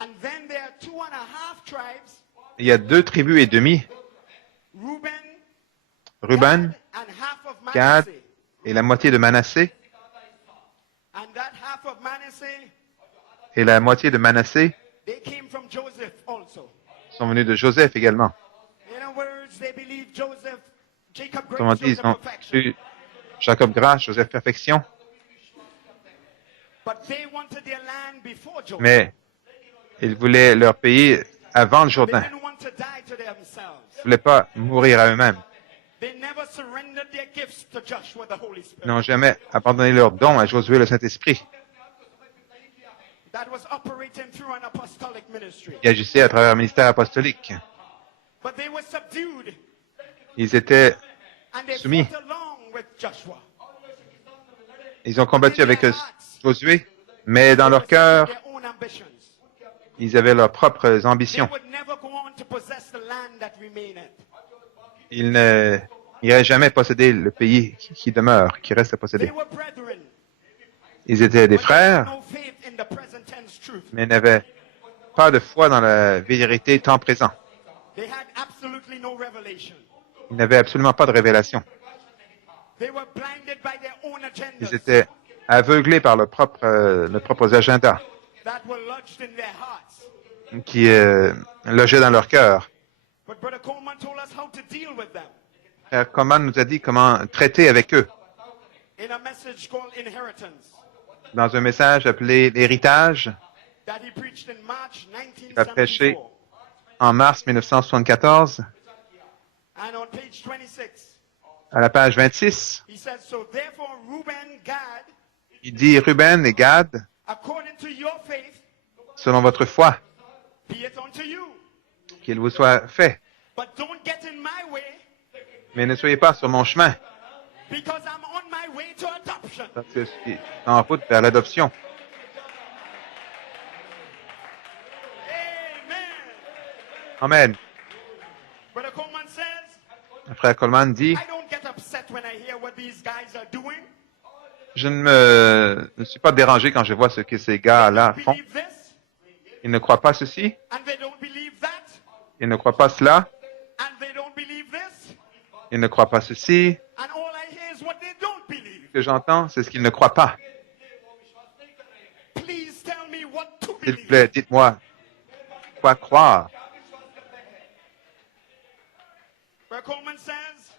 And then there are 2.5 tribes, Il y a 2 tribus et demi, Reuben, Ruben, Gad, and half of Gad Manasseh. et la moitié de Manassé. And that half of Manasseh, Et la moitié de Manassé they came from Joseph also. sont venus de Joseph également. In other words, they believe Joseph, Jacob Autrement Grace, dit, ils Joseph ont perfection. eu Jacob Grâce, Joseph Perfection, But they wanted their land before Joseph. mais ils voulaient leur pays avant le They Jourdain. didn't want to die to themselves. Ils ne voulaient pas mourir à eux-mêmes. They never surrendered their gifts to Joshua, the Holy Ils Spirit. n'ont jamais abandonné leurs dons à Josué le Saint-Esprit, That was operating through an apostolic ministry. qui agissait à travers un ministère apostolique. But they were subdued Ils étaient and they soumis. fought along with Joshua. Ils ont combattu avec Josué, mais dans leur cœur, Their own ambitions. ils avaient leurs propres They ambitions. would never go on to possess the land that remained. Ils n'iraient jamais posséder le pays qui demeure, qui reste à They posséder. were brethren. Ils étaient des But they had frères, no faith in the present tense truth. mais n'avaient pas de foi dans la vérité temps présent. They had absolutely no revelation. Ils n'avaient absolument pas de révélation. They were blinded by their own Ils agendas étaient aveuglés par leurs propres agendas that were lodged in their hearts. qui logeaient dans leur cœur. But Brother Coleman told us how to deal with them Frère Coleman nous a dit comment traiter avec eux in a message called Inheritance dans un message appelé l'héritage that he preached in March a prêché 1974. en mars 1974 And on page 26, à la page 26. he says, so therefore Reuben, Gad, Il dit Ruben et Gad, according to your faith, selon votre foi, be it unto you. qu'il vous soit fait. But don't get in my way Mais ne soyez pas sur mon chemin, because I'm on my way to adoption. parce que je suis en route vers l'adoption. Amen. Amen. Brother Coleman says, Frère Coleman dit, I don't get upset when I hear what these guys are doing. je ne suis pas dérangé quand je vois ce que ces gars-là font. Believe this, Ils ne croient pas ceci, and they don't believe that, ils ne croient pas cela, and they don't believe this, ils ne croient pas ceci. and all I hear is what they don't believe. Ce que j'entends, c'est ce qu'ils ne croient pas. Please tell me what to S'il vous believe. plaît, dites-moi quoi croire. Brother Coleman says,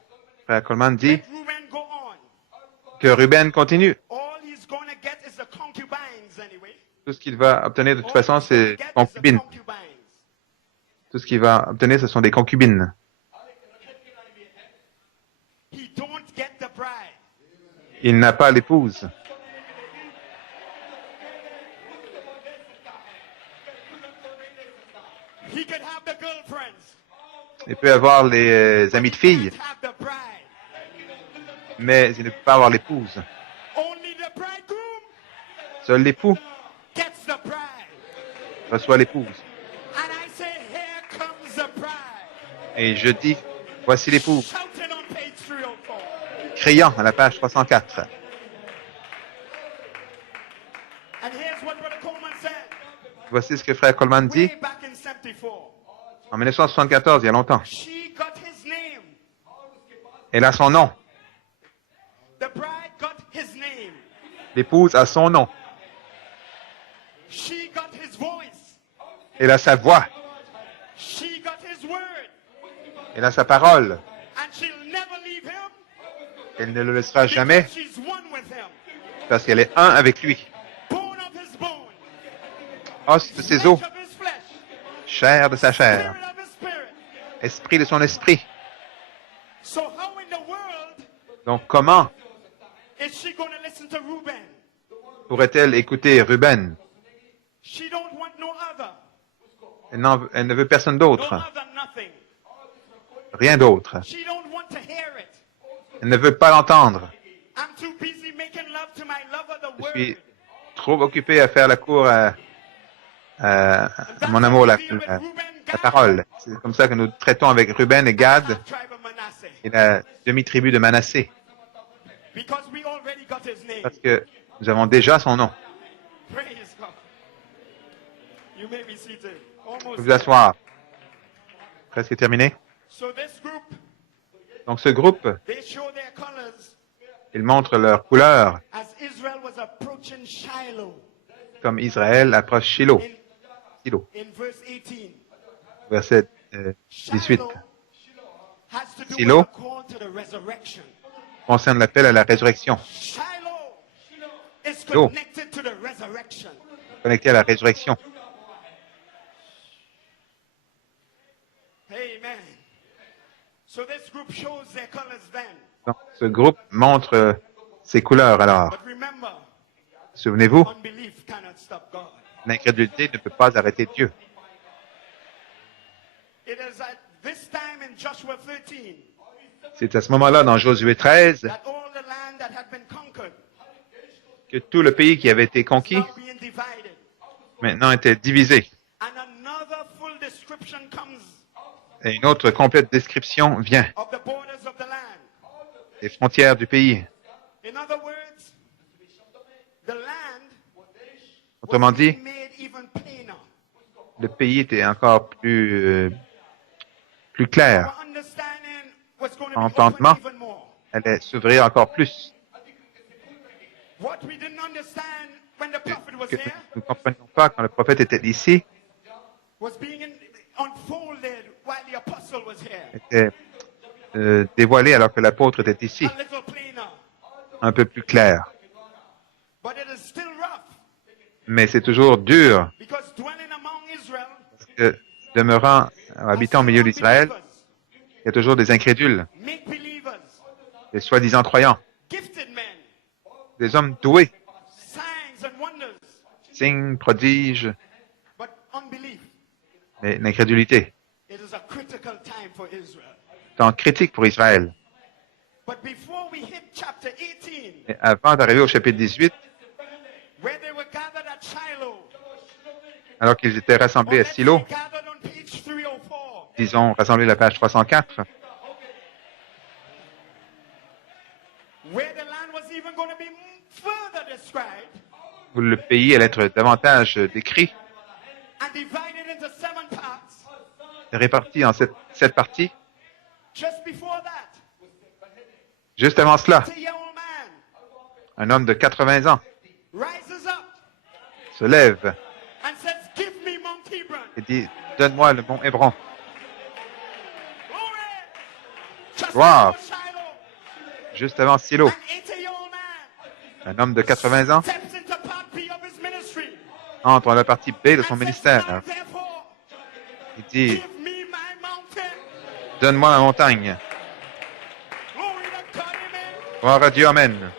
Frère Coleman dit let Reuben go on. que Ruben continue. All he's going to get is the concubines anyway. Tout ce qu'il va obtenir de toute All façon, he's gonna c'est get is the concubines. concubines. Tout ce qu'il va obtenir, ce sont des concubines. He don't get the bride. Il n'a pas l'épouse. He could have the girlfriends. Il peut avoir les amis de He filles, can't have the bride. mais il ne peut pas avoir l'épouse. Only the bridegroom Seul l'époux gets the bride. reçoit l'épouse. And I say, here comes the bride. Et je dis, voici l'épouse, Shouting on page 304. criant à la page 304. And here's what Brother Coleman said Voici ce que frère Coleman dit way back in 74. en 1974, il y a longtemps. She got his name. Elle a son nom. The bride got his name. L'épouse a son nom. She got his voice. Elle a sa voix. She got his word. Elle a sa parole. And she'll never leave him Elle ne le laissera jamais because she's one with him. parce qu'elle est un avec lui. Bone of his bone. Os de ses Flesh os, of his flesh. chair de sa chair, Spirit of his spirit. esprit de son esprit. So how in the world Donc comment is she going to listen to Reuben? pourrait-elle écouter Ruben? She don't want no other. Elle ne veut personne No d'autre, other nothing. rien d'autre. She don't want to hear it. Elle ne veut pas l'entendre. I'm too busy making love to my lover, the Je word. suis trop occupé à faire la cour à mon amour, la parole. C'est comme ça que nous traitons avec Ruben et Gad Tribe of Manasseh. et la demi-tribu de Manassé, Because we already got his name. parce que nous avons déjà son nom. Praise God. You may be seated. Almost. Vous asseoir. Presque terminé. So this group, Donc ce groupe, they show their colors il montre leur couleur, as Israel was approaching Shiloh comme Israël approche Shiloh. Shiloh, in verse 18. verset 18, Shiloh has to do Shiloh. with the call to the resurrection. concerne l'appel à la résurrection, Shiloh is Shiloh. connected to the resurrection. connecté à la résurrection. Amen. So this group shows their colors then. Donc, ce groupe montre ses couleurs alors. But remember, Souvenez-vous, unbelief cannot stop God. l'incrédulité ne peut pas arrêter Dieu. It is at this time in Joshua 13 C'est à ce moment-là, dans Josué 13, that all the land that had been conquered que tout le pays qui avait été conquis, now being divided. maintenant était divisé. And another full description comes Et une autre complète description vient of the borders of the land. les frontières du pays. In other words, the land Autrement was dit, being made even plainer. le pays était encore plus clair. Our understanding was going to be Entendement. open even more. Allait s'ouvrir encore plus. What we didn't understand when the prophet was Que here nous ne comprenions pas quand le prophète était ici, was being unfolded while the apostle was here. était dévoilé alors que l'apôtre était ici, A little plainer. un peu plus clair. But it is still rough Mais c'est toujours dur, because dwelling among Israel, parce que demeurant, habitant au milieu d'Israël, il y a toujours des incrédules, make believers, des soi-disant croyants, gifted men, des hommes doués, signs and wonders, signes, prodiges, but unbelief. mais l'incrédulité. It is a critical time for Israel. Temps critique pour Israël. But before we hit chapter 18, Et avant d'arriver au chapitre 18, where they were gathered at Shiloh, alors qu'ils étaient rassemblés à let's say Silo, gathered on page 304, disons rassemblés à la page 304, where the land was even going to be further described où le pays allait être davantage décrit, and divided into 7 parts. réparti en sept parties. Just before that, Juste avant cela, a young man un homme de 80 ans rises up se lève and says, "Give me Mount Hebron." et dit, donne-moi le mont Hébron. Glory! Just Wow. before Shiloh, Juste avant Silo, an 80-year-old man un homme de 80 ans steps into part B of his ministry entre dans la partie B de son and says, ministère. "Now therefore, Il dit, give me my mountain." donne-moi la montagne. Glory to God, amen. Gloire à Dieu, Amen.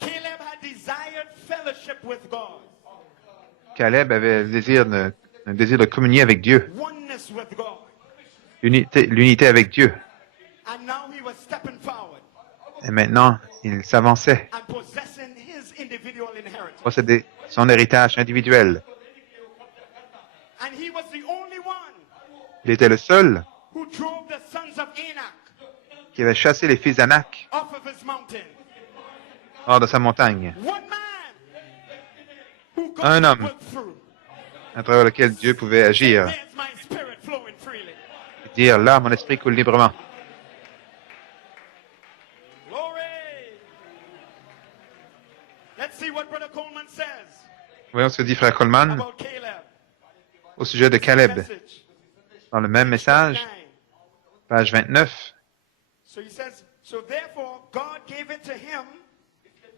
Caleb had desired fellowship with God, Caleb avait un désir de communier avec Dieu, oneness with God, l'unité avec Dieu. and now he was stepping forward Et maintenant, il s'avançait, and possessing his individual inheritance. possédait son héritage individuel. And he was the only one Il était le seul who drove the sons of Enoch qui avait chassé les fils d'Anak off of his mountain. hors de sa montagne, One man who God Un homme. worked through. à travers lequel Dieu pouvait agir, There's my spirit flowing freely. et dire, là, mon esprit coule librement. Glory. Let's see what Brother Coleman says Voyons ce que dit Frère Coleman about Caleb. au sujet de Caleb. Message. Dans le même message, 9. page 29, So he says, so therefore God gave it to him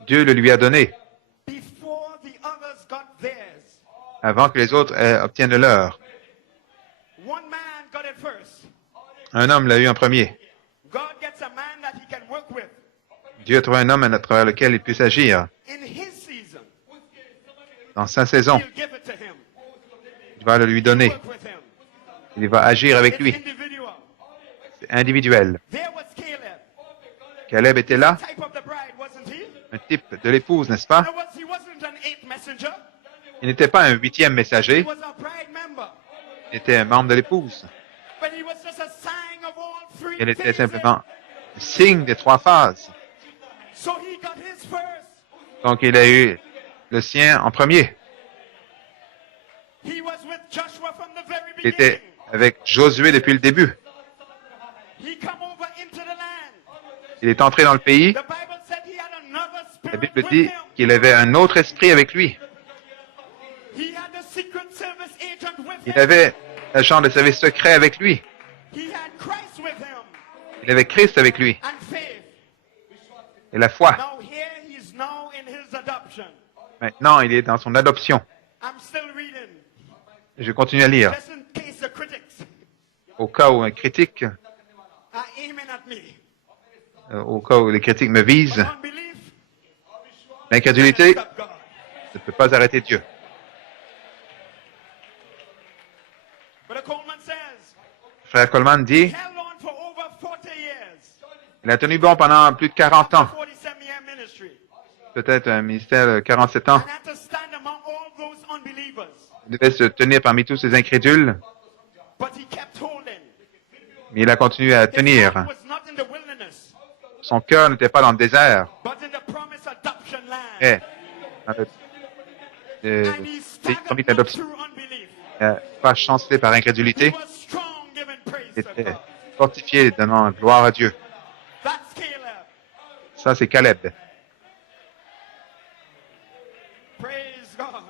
Dieu le lui a donné before the others got theirs. avant que les autres obtiennent le leur. One man got it first. Un homme l'a eu en premier. God gets a man that he can work with Dieu a trouvé un homme à travers lequel il puisse agir. in his season. Dans sa saison, He'll give it to him. il va le lui donner. Work with him. Il va agir avec It's lui. individual. C'est individuel. There was Caleb, Caleb était là, type of the bride, wasn't he? un type de l'épouse, n'est-ce In pas? other words, he wasn't an 8th messenger. Il n'était pas un 8e He messager, was a bride member. il était un membre de l'épouse. But he was just a sign of all 3 Il était phases. simplement le signe des 3 phases. So he got his first. Donc il a eu le sien en premier. He was with Joshua from the very Il était beginning. avec Josué depuis le début. He come over into the land. Il est entré dans le pays. The Bible said he had another La spirit Bible with dit him. qu'il avait un autre esprit avec lui. He had the secret service agent with Il him. avait l'agent de service secret avec lui. He had Christ with him Il avait Christ avec lui. and faith. Et la foi. Now here he's now in his adoption. Maintenant, il est dans son adoption. I'm still reading. Je continue à lire. Just in case the critics Au cas où un critique, are aiming at me. au cas où les critiques me visent, Unbelief l'incrédulité stop God. ne peut pas arrêter Dieu. But Coleman says, Frère Coleman dit, held on for over 40 years. il a tenu bon pendant plus de 40 ans, 47-year ministry. peut-être un ministère de 47 ans. And had to stand among all those unbelievers. Il devait se tenir parmi tous ces incrédules, But he kept holding. Mais il a continué à His tenir. heart was not in the wilderness, Son cœur n'était pas dans le désert, but in the promised adoption land. mais dans le And he pays staggered promis not d'adoption. through unbelief. Pas chancelé par He incrédulité, was strong, giving praise il to était God. fortifié, donnant gloire à Dieu. That's Caleb. Ça, c'est Caleb. Praise God.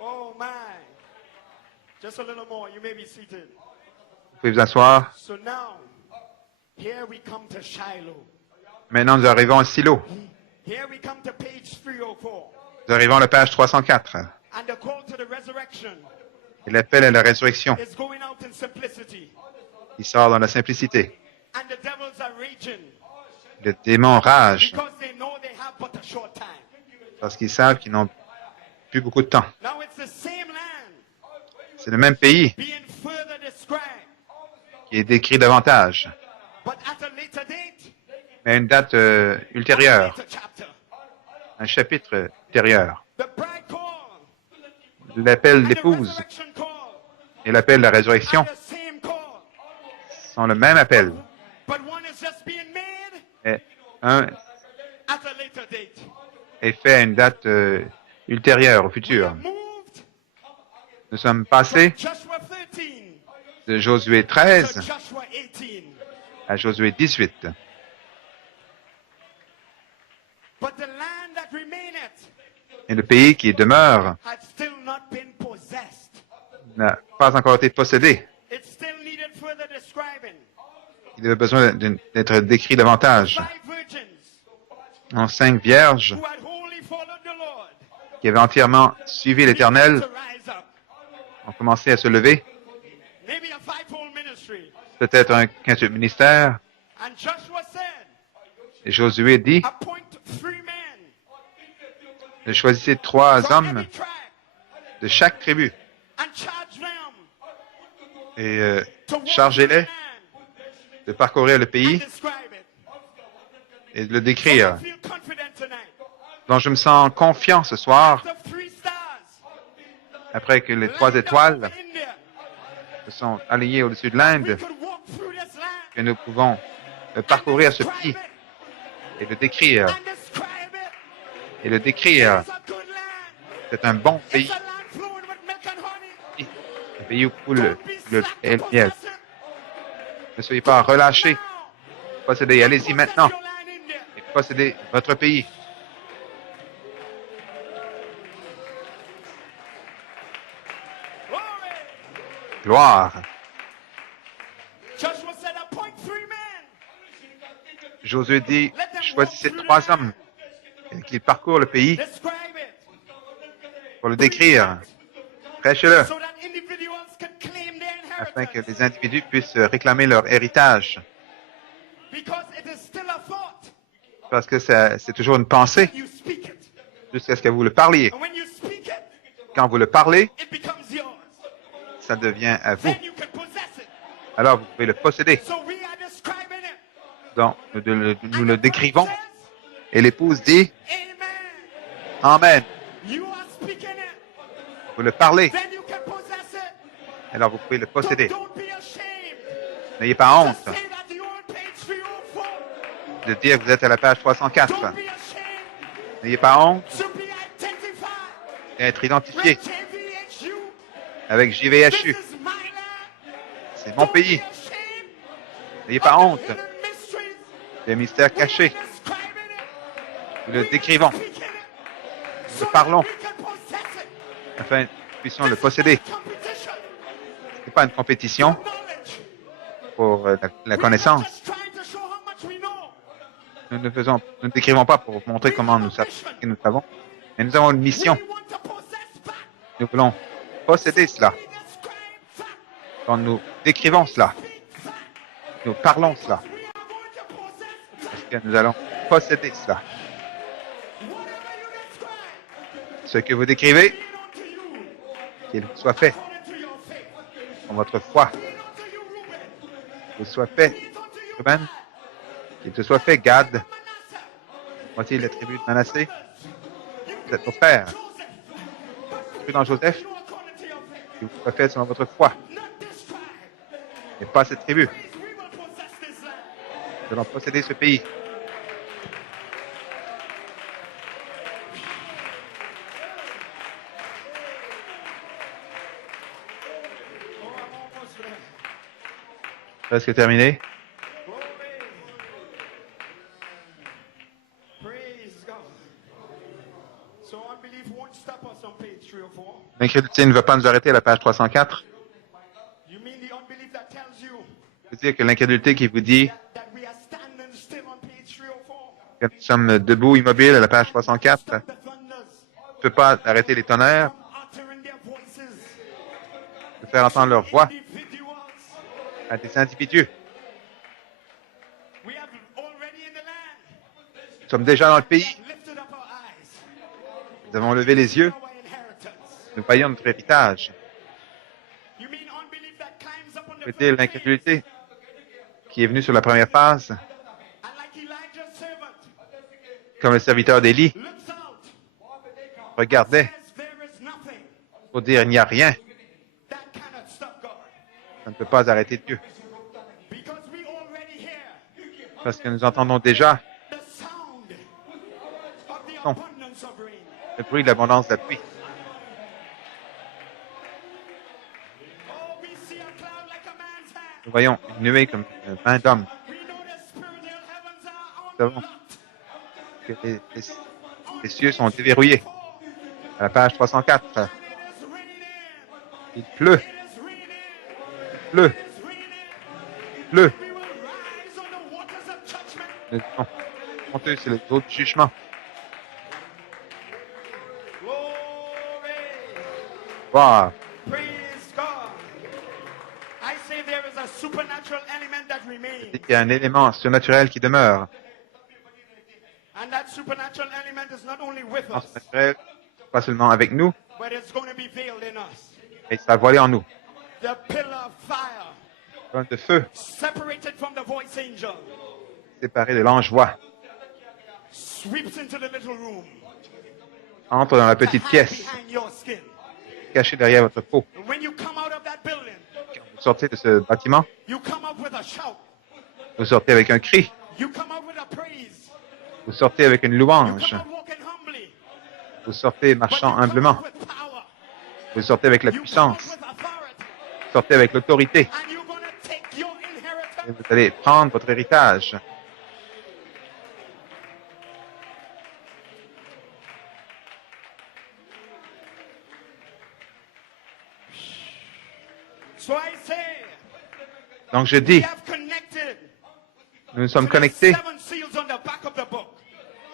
Oh my. Just a little more. You may be seated. Vous pouvez vous asseoir. So now, here we come to Shiloh. Maintenant, nous arrivons à Silo. Here we come to page 304. Nous arrivons à la page 304. And the call to the resurrection Et l'appel à la résurrection. is going out in simplicity. Il sort dans la simplicité. And the devils are raging Les démons ragent because they know they have but a short time. parce qu'ils savent qu'ils n'ont plus beaucoup de temps. Now it's the same land C'est le même pays being further described, qui est décrit davantage, but at a later date, mais à une date a ultérieure, later chapter. un chapitre ultérieur. The bride call L'appel and the d'épouse resurrection call et l'appel de la are résurrection the same call, sont le même appel. but one is just being made Et un at a later date. est fait à une date ultérieure, au We futur. have moved Nous sommes passés from Joshua 13 de Josué to 13 Joshua 18. à Josué 18. But the land that remaineth Et le pays qui demeure had still not been possessed. n'a pas encore été possédé. It still needed further describing. Il avait besoin d'être décrit davantage. 5 virgins En 5 vierges who had wholly followed the Lord qui avaient entièrement suivi l'Éternel to rise up. ont commencé à se lever. Maybe a fivefold ministry. Peut-être un quintuple ministère. And Joshua said, Et Josué dit, appoint 3 men choisissez 3 from hommes every tribe de chaque tribu and charge them et to walk through the chargez-les land de parcourir le and pays describe it. et de le So I décrire. feel confident tonight. Donc je me sens confiant ce soir, After 3 stars, après que les 3 lined up étoiles over India, se sont alignées au-dessus de we l'Inde, could walk through this land que nous pouvons parcourir ce pays et le décrire. and describe it. Et le décrire, It's a good land. c'est un bon It's pays, a land flowing with milk and honey. un pays où coule Don't be le slack et le to miel. possess it. Ne soyez pas relâchés, Now, possédez, allez-y possess maintenant, your land, India. et possédez votre pays. Glory. Gloire. Joshua said, appoint 3 men. Josué dit, choisissez 3 hommes et qu'ils parcourent le pays Describe it. pour le décrire. Prêchez-le So that individuals can claim their afin que inheritance. les individus puissent réclamer leur héritage. Because it is still a thought. Parce que c'est toujours une pensée You speak it. jusqu'à ce que vous le parliez. And when you speak it, Quand vous le parlez, it becomes yours. ça devient à vous. Then you can possess it. Alors vous pouvez le posséder. So we are describing it. Donc nous le And the bride décrivons. says, Et l'épouse dit, Amen. Amen. You are speaking it. Vous le parlez. Then you can possess it. Alors vous pouvez le posséder. Don't be ashamed. N'ayez pas honte Just say that you on page 304. de dire que vous êtes à la page 304. Don't be ashamed N'ayez pas honte to be identified d'être identifié with JVHU. avec This JVHU. is my land. C'est mon Don't pays. be ashamed N'ayez pas of the honte hidden mysteries. des mystères We are cachés. describing it. Nous le We are décrivons speaking it. So that parlons. we can possess it. afin que nous puissions le This is posséder. not competition. Ce n'est pas une compétition Knowledge. pour la We are not connaissance. just trying to show how much we know. Nous ne décrivons pas pour montrer comment nous savons ce que nous savons, mais nous avons une mission. We want to possess back. Nous voulons posséder cela. We describe fact. Quand nous décrivons cela, Speak fact. nous parlons cela, We are going to possess fact. parce que nous allons posséder cela. Whatever you describe, Ce que vous décrivez, be it unto you qu'il vous soit fait according to your faith. en votre foi, Be it unto you, Reuben. qu'il soit fait, Be it unto you, Ruben, qu'il te soit fait, Gad, Manasseh. voici la tribu de Manassé, You vous êtes can vos be frères, Joseph. cru dans Joseph, You according to your faith. qu'il vous soit fait selon votre foi, Not this tribe. et et pas cette tribu. Praise, we will possess this land. Nous allons posséder ce pays. Oh, I'm almost there. Presque terminé. Glory. Praise God. So unbelief won't stop us on page 3 or 4. L'incrédulité ne va pas nous arrêter à la page 304. You mean the unbelief that tells you C'est-à-dire que l'incrédulité qui vous dit that we are standing still on page 3 or 4? que nous sommes debout, immobiles à la page 304, Stop the thunders ne peut pas arrêter les tonnerres, from uttering their voices. de faire entendre leur voix Individuals. à des individus. We have already in the land. Nous sommes déjà dans le pays. Lifted up our eyes. Nous avons levé les yeux. Our inheritance. Nous voyons notre héritage. You mean unbelief that climbs up on the C'était first l'incrédulité qui est venue sur la première phase, page, and like Elijah's servant comme le serviteur d'Élie looks out, regardait says there is nothing pour dire il n'y a rien. that cannot stop God. Ça ne peut pas arrêter Dieu. Because we already hear Parce que nous entendons déjà the sound of the Non. abundance of rain. le bruit de l'abondance de la pluie. Oh, we see a cloud like a man's hand. Nous voyons une nuée comme une main d'homme. We know the spiritual heavens are Nous savons unlocked. que les cieux sont déverrouillés. À la page 304, And it is raining. il pleut, It is raining. il pleut, It is raining. il pleut. We will rise on the waters of judgment. Nous allons monter sur les eaux du jugement. Glory. Wow. Praise God. I say there is a supernatural element that remains. Il y a un élément surnaturel qui demeure. And that supernatural element is not only with Un us, surnaturel, pas seulement avec nous, but it's going to be veiled in us. mais il sera voilé en nous. The pillar of fire, Comme de feu, separated from the voice angel, séparé de l'ange voix, sweeps into the little room, entre dans la to petite hide pièce, behind your skin. cachée derrière votre peau. And when you come out of that building, Quand vous sortez de ce bâtiment, you come out with a shout. vous sortez avec un cri, You come out with a praise. vous sortez avec une You louange, come out walking humbly. vous sortez But marchant you come humblement, out with power. vous sortez avec la You come out puissance, with authority. vous sortez avec l'autorité, And you're going to take your et inheritance. vous allez prendre votre héritage. So I say, Donc je we dis, have connected nous nous sommes to the connectés, 7 seals on the back of the book.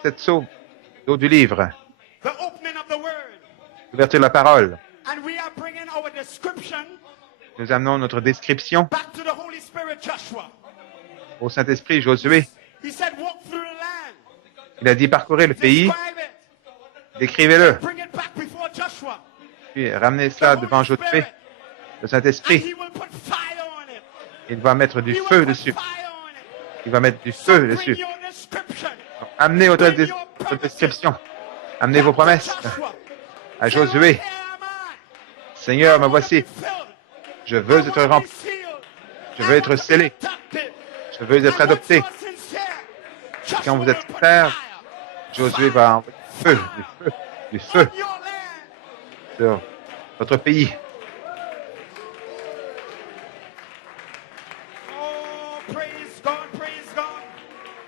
cette seau d'eau du livre, The opening of the word. l'ouverture de la parole. And we are bringing our description Nous amenons notre description back to the Holy Spirit, Joshua. au Saint-Esprit, Josué. He said, walk through the land. Il a dit parcourez le pays, Describe it. décrivez-le, Bring it back before Joshua. puis ramenez cela devant Josué. Le And Saint-Esprit, he will put fire on it. il va mettre du He will feu put dessus. fire on it. Il va mettre du So feu bring dessus. your description. Amenez votre, Bring your votre promises. description. Amenez vos Back to promesses Joshua. à Say, Lord, Josué. here am I. Seigneur, me I wanna voici. be filled. Je veux I être wanna be rempli. sealed. Je I veux être want to be scellé. adopted. Je veux être And adopté. once you are sincere, Quand vous Joshua êtes will put sincère, fire Josué va envoyer du feu, du feu on your land. sur votre pays. Oh, praise God, praise God.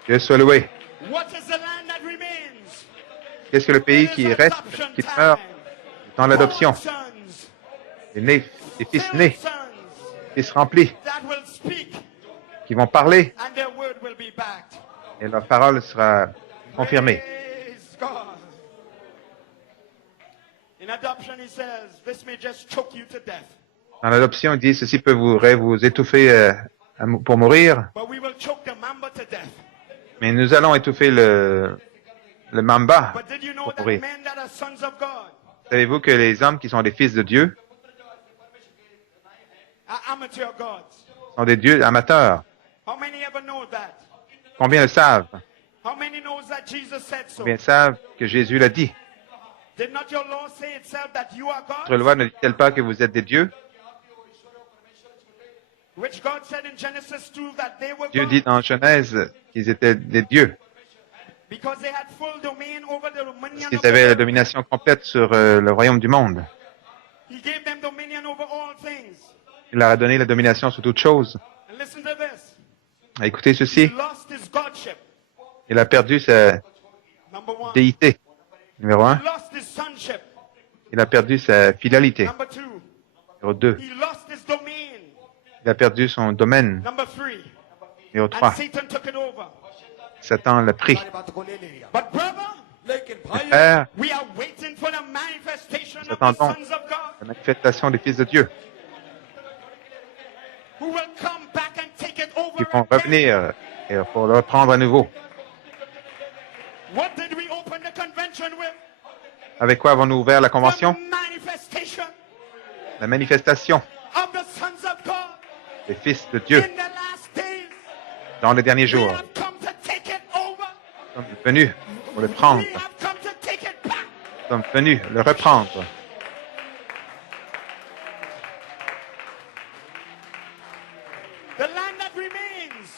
Dieu soit loué. What is the land that remains? Qu'est-ce que le pays It is qui reste, adoption qui time. meurt dans l'adoption? Born sons, Les fils filled nés, sons fils remplis, that will speak, qui vont parler and their word will be backed. et leur parole sera confirmée. Praise God. In adoption, he says, this may just choke you to death, Dans l'adoption, il dit ceci peut vous étouffer pour mourir, but we will choke the mamba to death. mais nous allons étouffer le mamba But did you know pour that mourir. men that are sons of God Savez-vous que les hommes qui sont des fils de Dieu are amateur gods? sont des dieux amateurs? How many ever know that? Combien le savent? How many knows that Jesus said so? Combien savent que Jésus l'a dit? Did not your law say itself that you are Votre God? loi ne dit-elle pas que vous êtes des dieux? which God said in Genesis 2 that they were Dieu dit God dans Genèse qu'ils étaient des dieux, because they had full domain over the parce dominion qu'ils of the avaient la world. domination complète sur le royaume du monde. He gave them dominion over all things. Il leur a donné la domination sur toutes choses. And listen to this. Écoutez He ceci, lost his godship. il a perdu sa Number one. déité. Numéro un, He lost his sonship. il a perdu sa fidélité. Number two. Numéro 2, He lost his domain. il a perdu son domaine. Number three. Numéro And 3, Satan took it over. Satan l'a pris. But brother, लेकिन Mes भाई frères, we are waiting for the manifestation nous of the attendons sons of God la manifestation des fils de Dieu who will come back and take it over qui vont again. revenir et pour le reprendre à nouveau. What did we open the convention with? Avec quoi avons-nous ouvert la The convention? manifestation La manifestation of the sons of God des fils de Dieu in the last days. dans les derniers We jours. have come to take it over. Nous sommes venus pour le prendre. We have come to take it back. Nous sommes venus le reprendre. The land that remains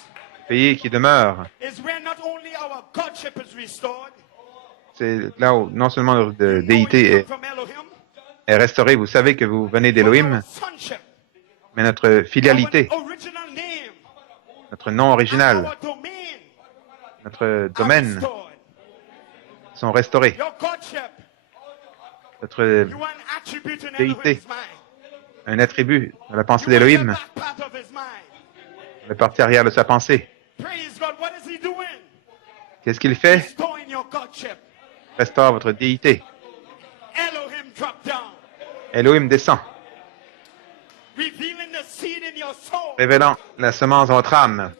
Le pays qui demeure, is where not only our godship is restored, c'est là où non seulement notre you know déité you est, come from Elohim, est restaurée. Vous savez que vous venez but d'Élohim, our sonship, mais notre fidélité, our original name, notre nom and original, our domain notre are domaine restored. sont restaurés. Your godship, Notre you are an attribute in Déité. Elohim's mind. un attribut de la pensée You are the d'Élohim, back part of his mind. la partie arrière de sa pensée. Praise God. What is he doing? Qu'est-ce qu'il fait? Restoring your godship. Restaure votre déité. Elohim drop down, Elohim descend, revealing the seed in your soul révélant la semence dans votre âme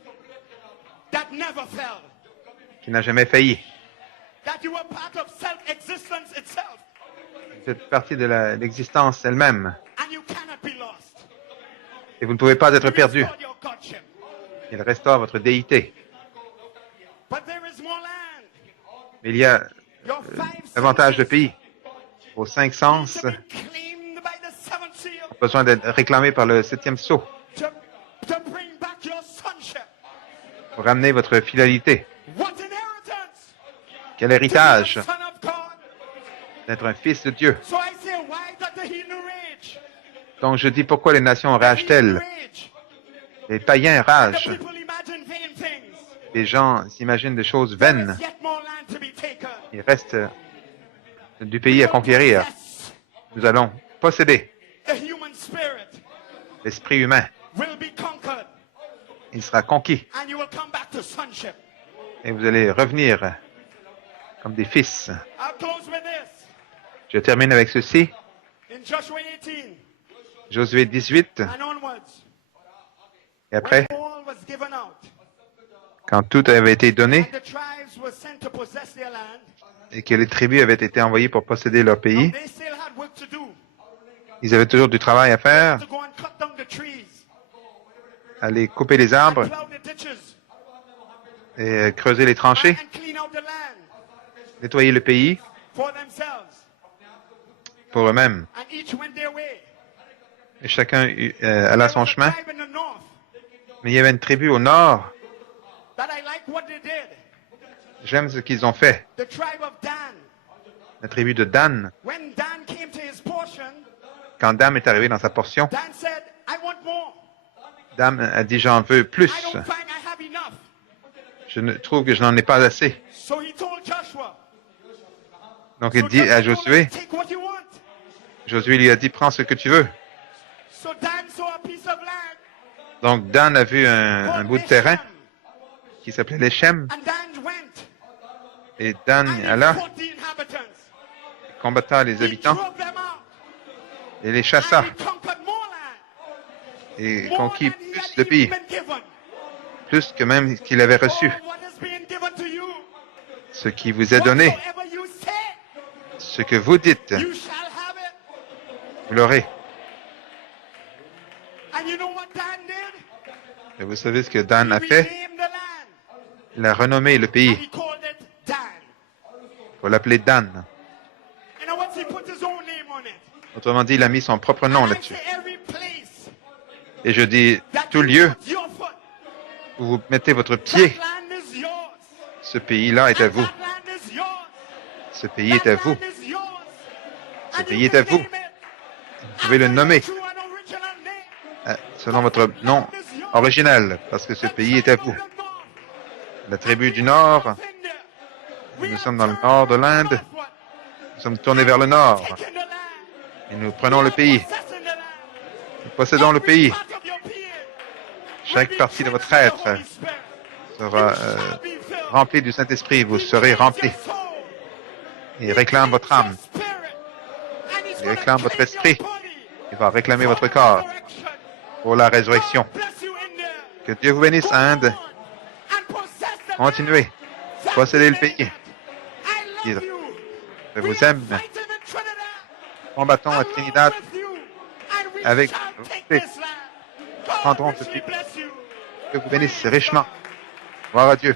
that never fell. qui n'a jamais failli. That you are part of self-existence itself, Vous êtes partie de l'existence elle-même and you cannot be lost. et vous ne pouvez pas être He perdu. restored your godship. Il restaure votre déité. But there is more land. Mais il y a Your five davantage de senses pays. Vos cinq need sens to be claimed by the seventh seal ont besoin d'être réclamés par le septième sceau to bring back your sonship. pour ramener votre fidélité. What inheritance? Quel To be héritage the son of God. d'être un fils de Dieu. So I say, why does the heathen rage? Donc je dis pourquoi les nations ragent-elles? Rage. Les païens The ragent. people imagine vain things. Les gens s'imaginent des choses There vaines. is yet more land to be taken. Il reste du pays à conquérir. Possess Nous allons posséder the human spirit l'esprit humain. will be conquered, Il sera conquis and you will come back to sonship. et vous allez revenir comme des fils. I'll close with this. Je termine avec ceci. In Joshua 18 Josué 18. and onwards, Et après, when all was given out, quand tout avait été donné and the tribes were sent to possess their land, et que les tribus avaient été envoyées pour posséder leur now pays, they still had work to do, ils avaient toujours du travail à faire, to go and cut down the trees, aller couper les arbres and plow the ditches, et creuser les tranchées, and clean out the land nettoyer le pays for themselves. pour eux-mêmes. And each went their way. Et chacun alla There son was a chemin. tribe in the north Mais il y avait une tribu au nord. that I like what they did. J'aime ce qu'ils ont fait. The tribe of Dan. La tribu de Dan. When Dan came to his portion, Quand Dan est arrivé dans sa portion, Dan said, I want more. Dan a dit j'en veux plus. I don't find I have enough. Je ne trouve que je n'en ai pas assez. So he told Joshua. Donc il So dit à Joshua told Josué, him, take what you want. Josué lui a dit prends ce que tu veux. So Dan saw a piece of land Donc Dan a vu un called bout de terrain Leshem. qui s'appelait Leshem. And Dan went. Et Dan And he alla, fought the inhabitants. combattant les He habitants drove them out. et les chassa And he conquered more land. et More conquit than he plus had de even pays, been given. plus que même qu'il avait reçu. Oh, what is being given to you? Ce qui vous est donné, Whatsoever you say, ce que vous dites, you shall have it. vous l'aurez. And you know what Dan did? Et vous savez ce que Dan a He fait? renamed the land. Il a renommé le And pays he called it Dan. pour l'appeler Dan. You know what? He put his own name on it. Autrement dit, il a mis son propre nom And I là-dessus. say every place Et je dis, tout lieu où vous mettez votre pied, ce pays-là est à vous. Ce pays est à vous. Ce pays est à vous. Vous pouvez le nommer selon votre nom original, parce que ce pays est à vous. La tribu du Nord, nous sommes dans le nord de l'Inde, nous sommes tournés vers le nord, et nous prenons le pays. Nous possédons le pays. Chaque partie de votre être sera remplie du Saint-Esprit. Vous serez remplis. Il réclame votre âme. Il réclame votre esprit. Il va réclamer votre corps pour la résurrection. Que Dieu vous bénisse, Inde. Continuez. Possédez le pays. Je vous aime. Combattons à Trinidad avec vous. Prendrons ce pays. Que vous bénisse richement. Gloire à Dieu.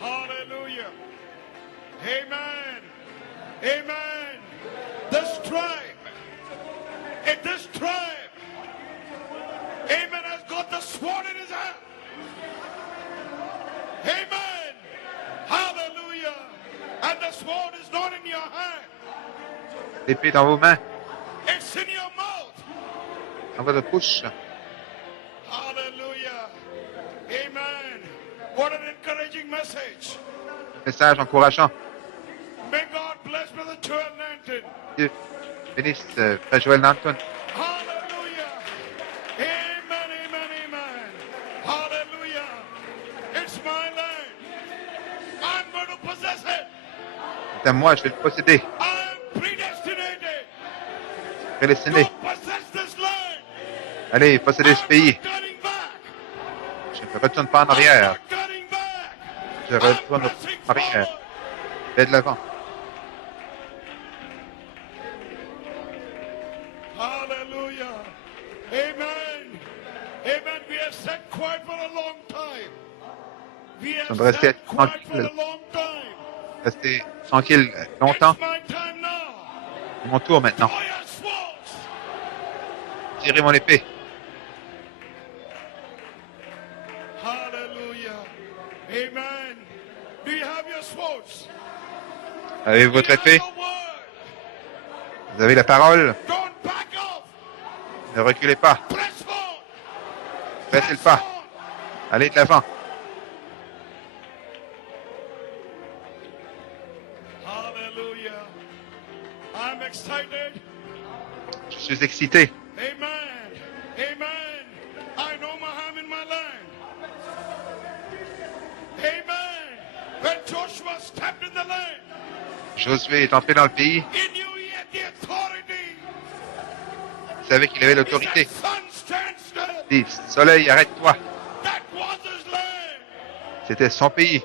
Hallelujah. Amen. Amen. This tribe, amen, has got the sword in his hand. Amen. Hallelujah. And the sword is not in your hand. L'épée dans vos mains, It's in your mouth. dans votre bouche. Hallelujah. Amen. What an encouraging message. Message encourageant. May God bless Brother Joel Nanton. Dieu bénisse Frère Joël Nanton. Hallelujah. Amen, amen, amen. Hallelujah. It's my land. I'm going to possess it. C'est à moi, je vais le posséder. I'm predestinated Prédestiné. to possess this land. Allez, possédez ce I'm pays. not turning back. Je ne retourne pas en I'm arrière. not turning back. Je I'm retourne pressing en arrière. forward. Fais de l'avant. Hallelujah. Amen. Amen. We have sat quiet for a long time. We have On va rester sat quiet for tranquille. a long time. Restez tranquille longtemps. It's my time now. C'est mon tour maintenant. Draw your swords. Tirez mon épée. Hallelujah. Amen. Do you have your swords? Avez-vous votre Do you have épée? the word? Vous avez la parole? Don't back off. Ne reculez pas. Press forward. Faites le pas. Allez de l'avant. Hallelujah. I'm excited. Je suis excité. Amen. Amen. I know I'm in my land. Amen. When Joshua stepped in the land, Josué est entré dans le pays. he knew he had the authority. Il savait qu'il avait He l'autorité. said, "Sun, stand still." Il dit, soleil, arrête-toi. That was his land. C'était son pays.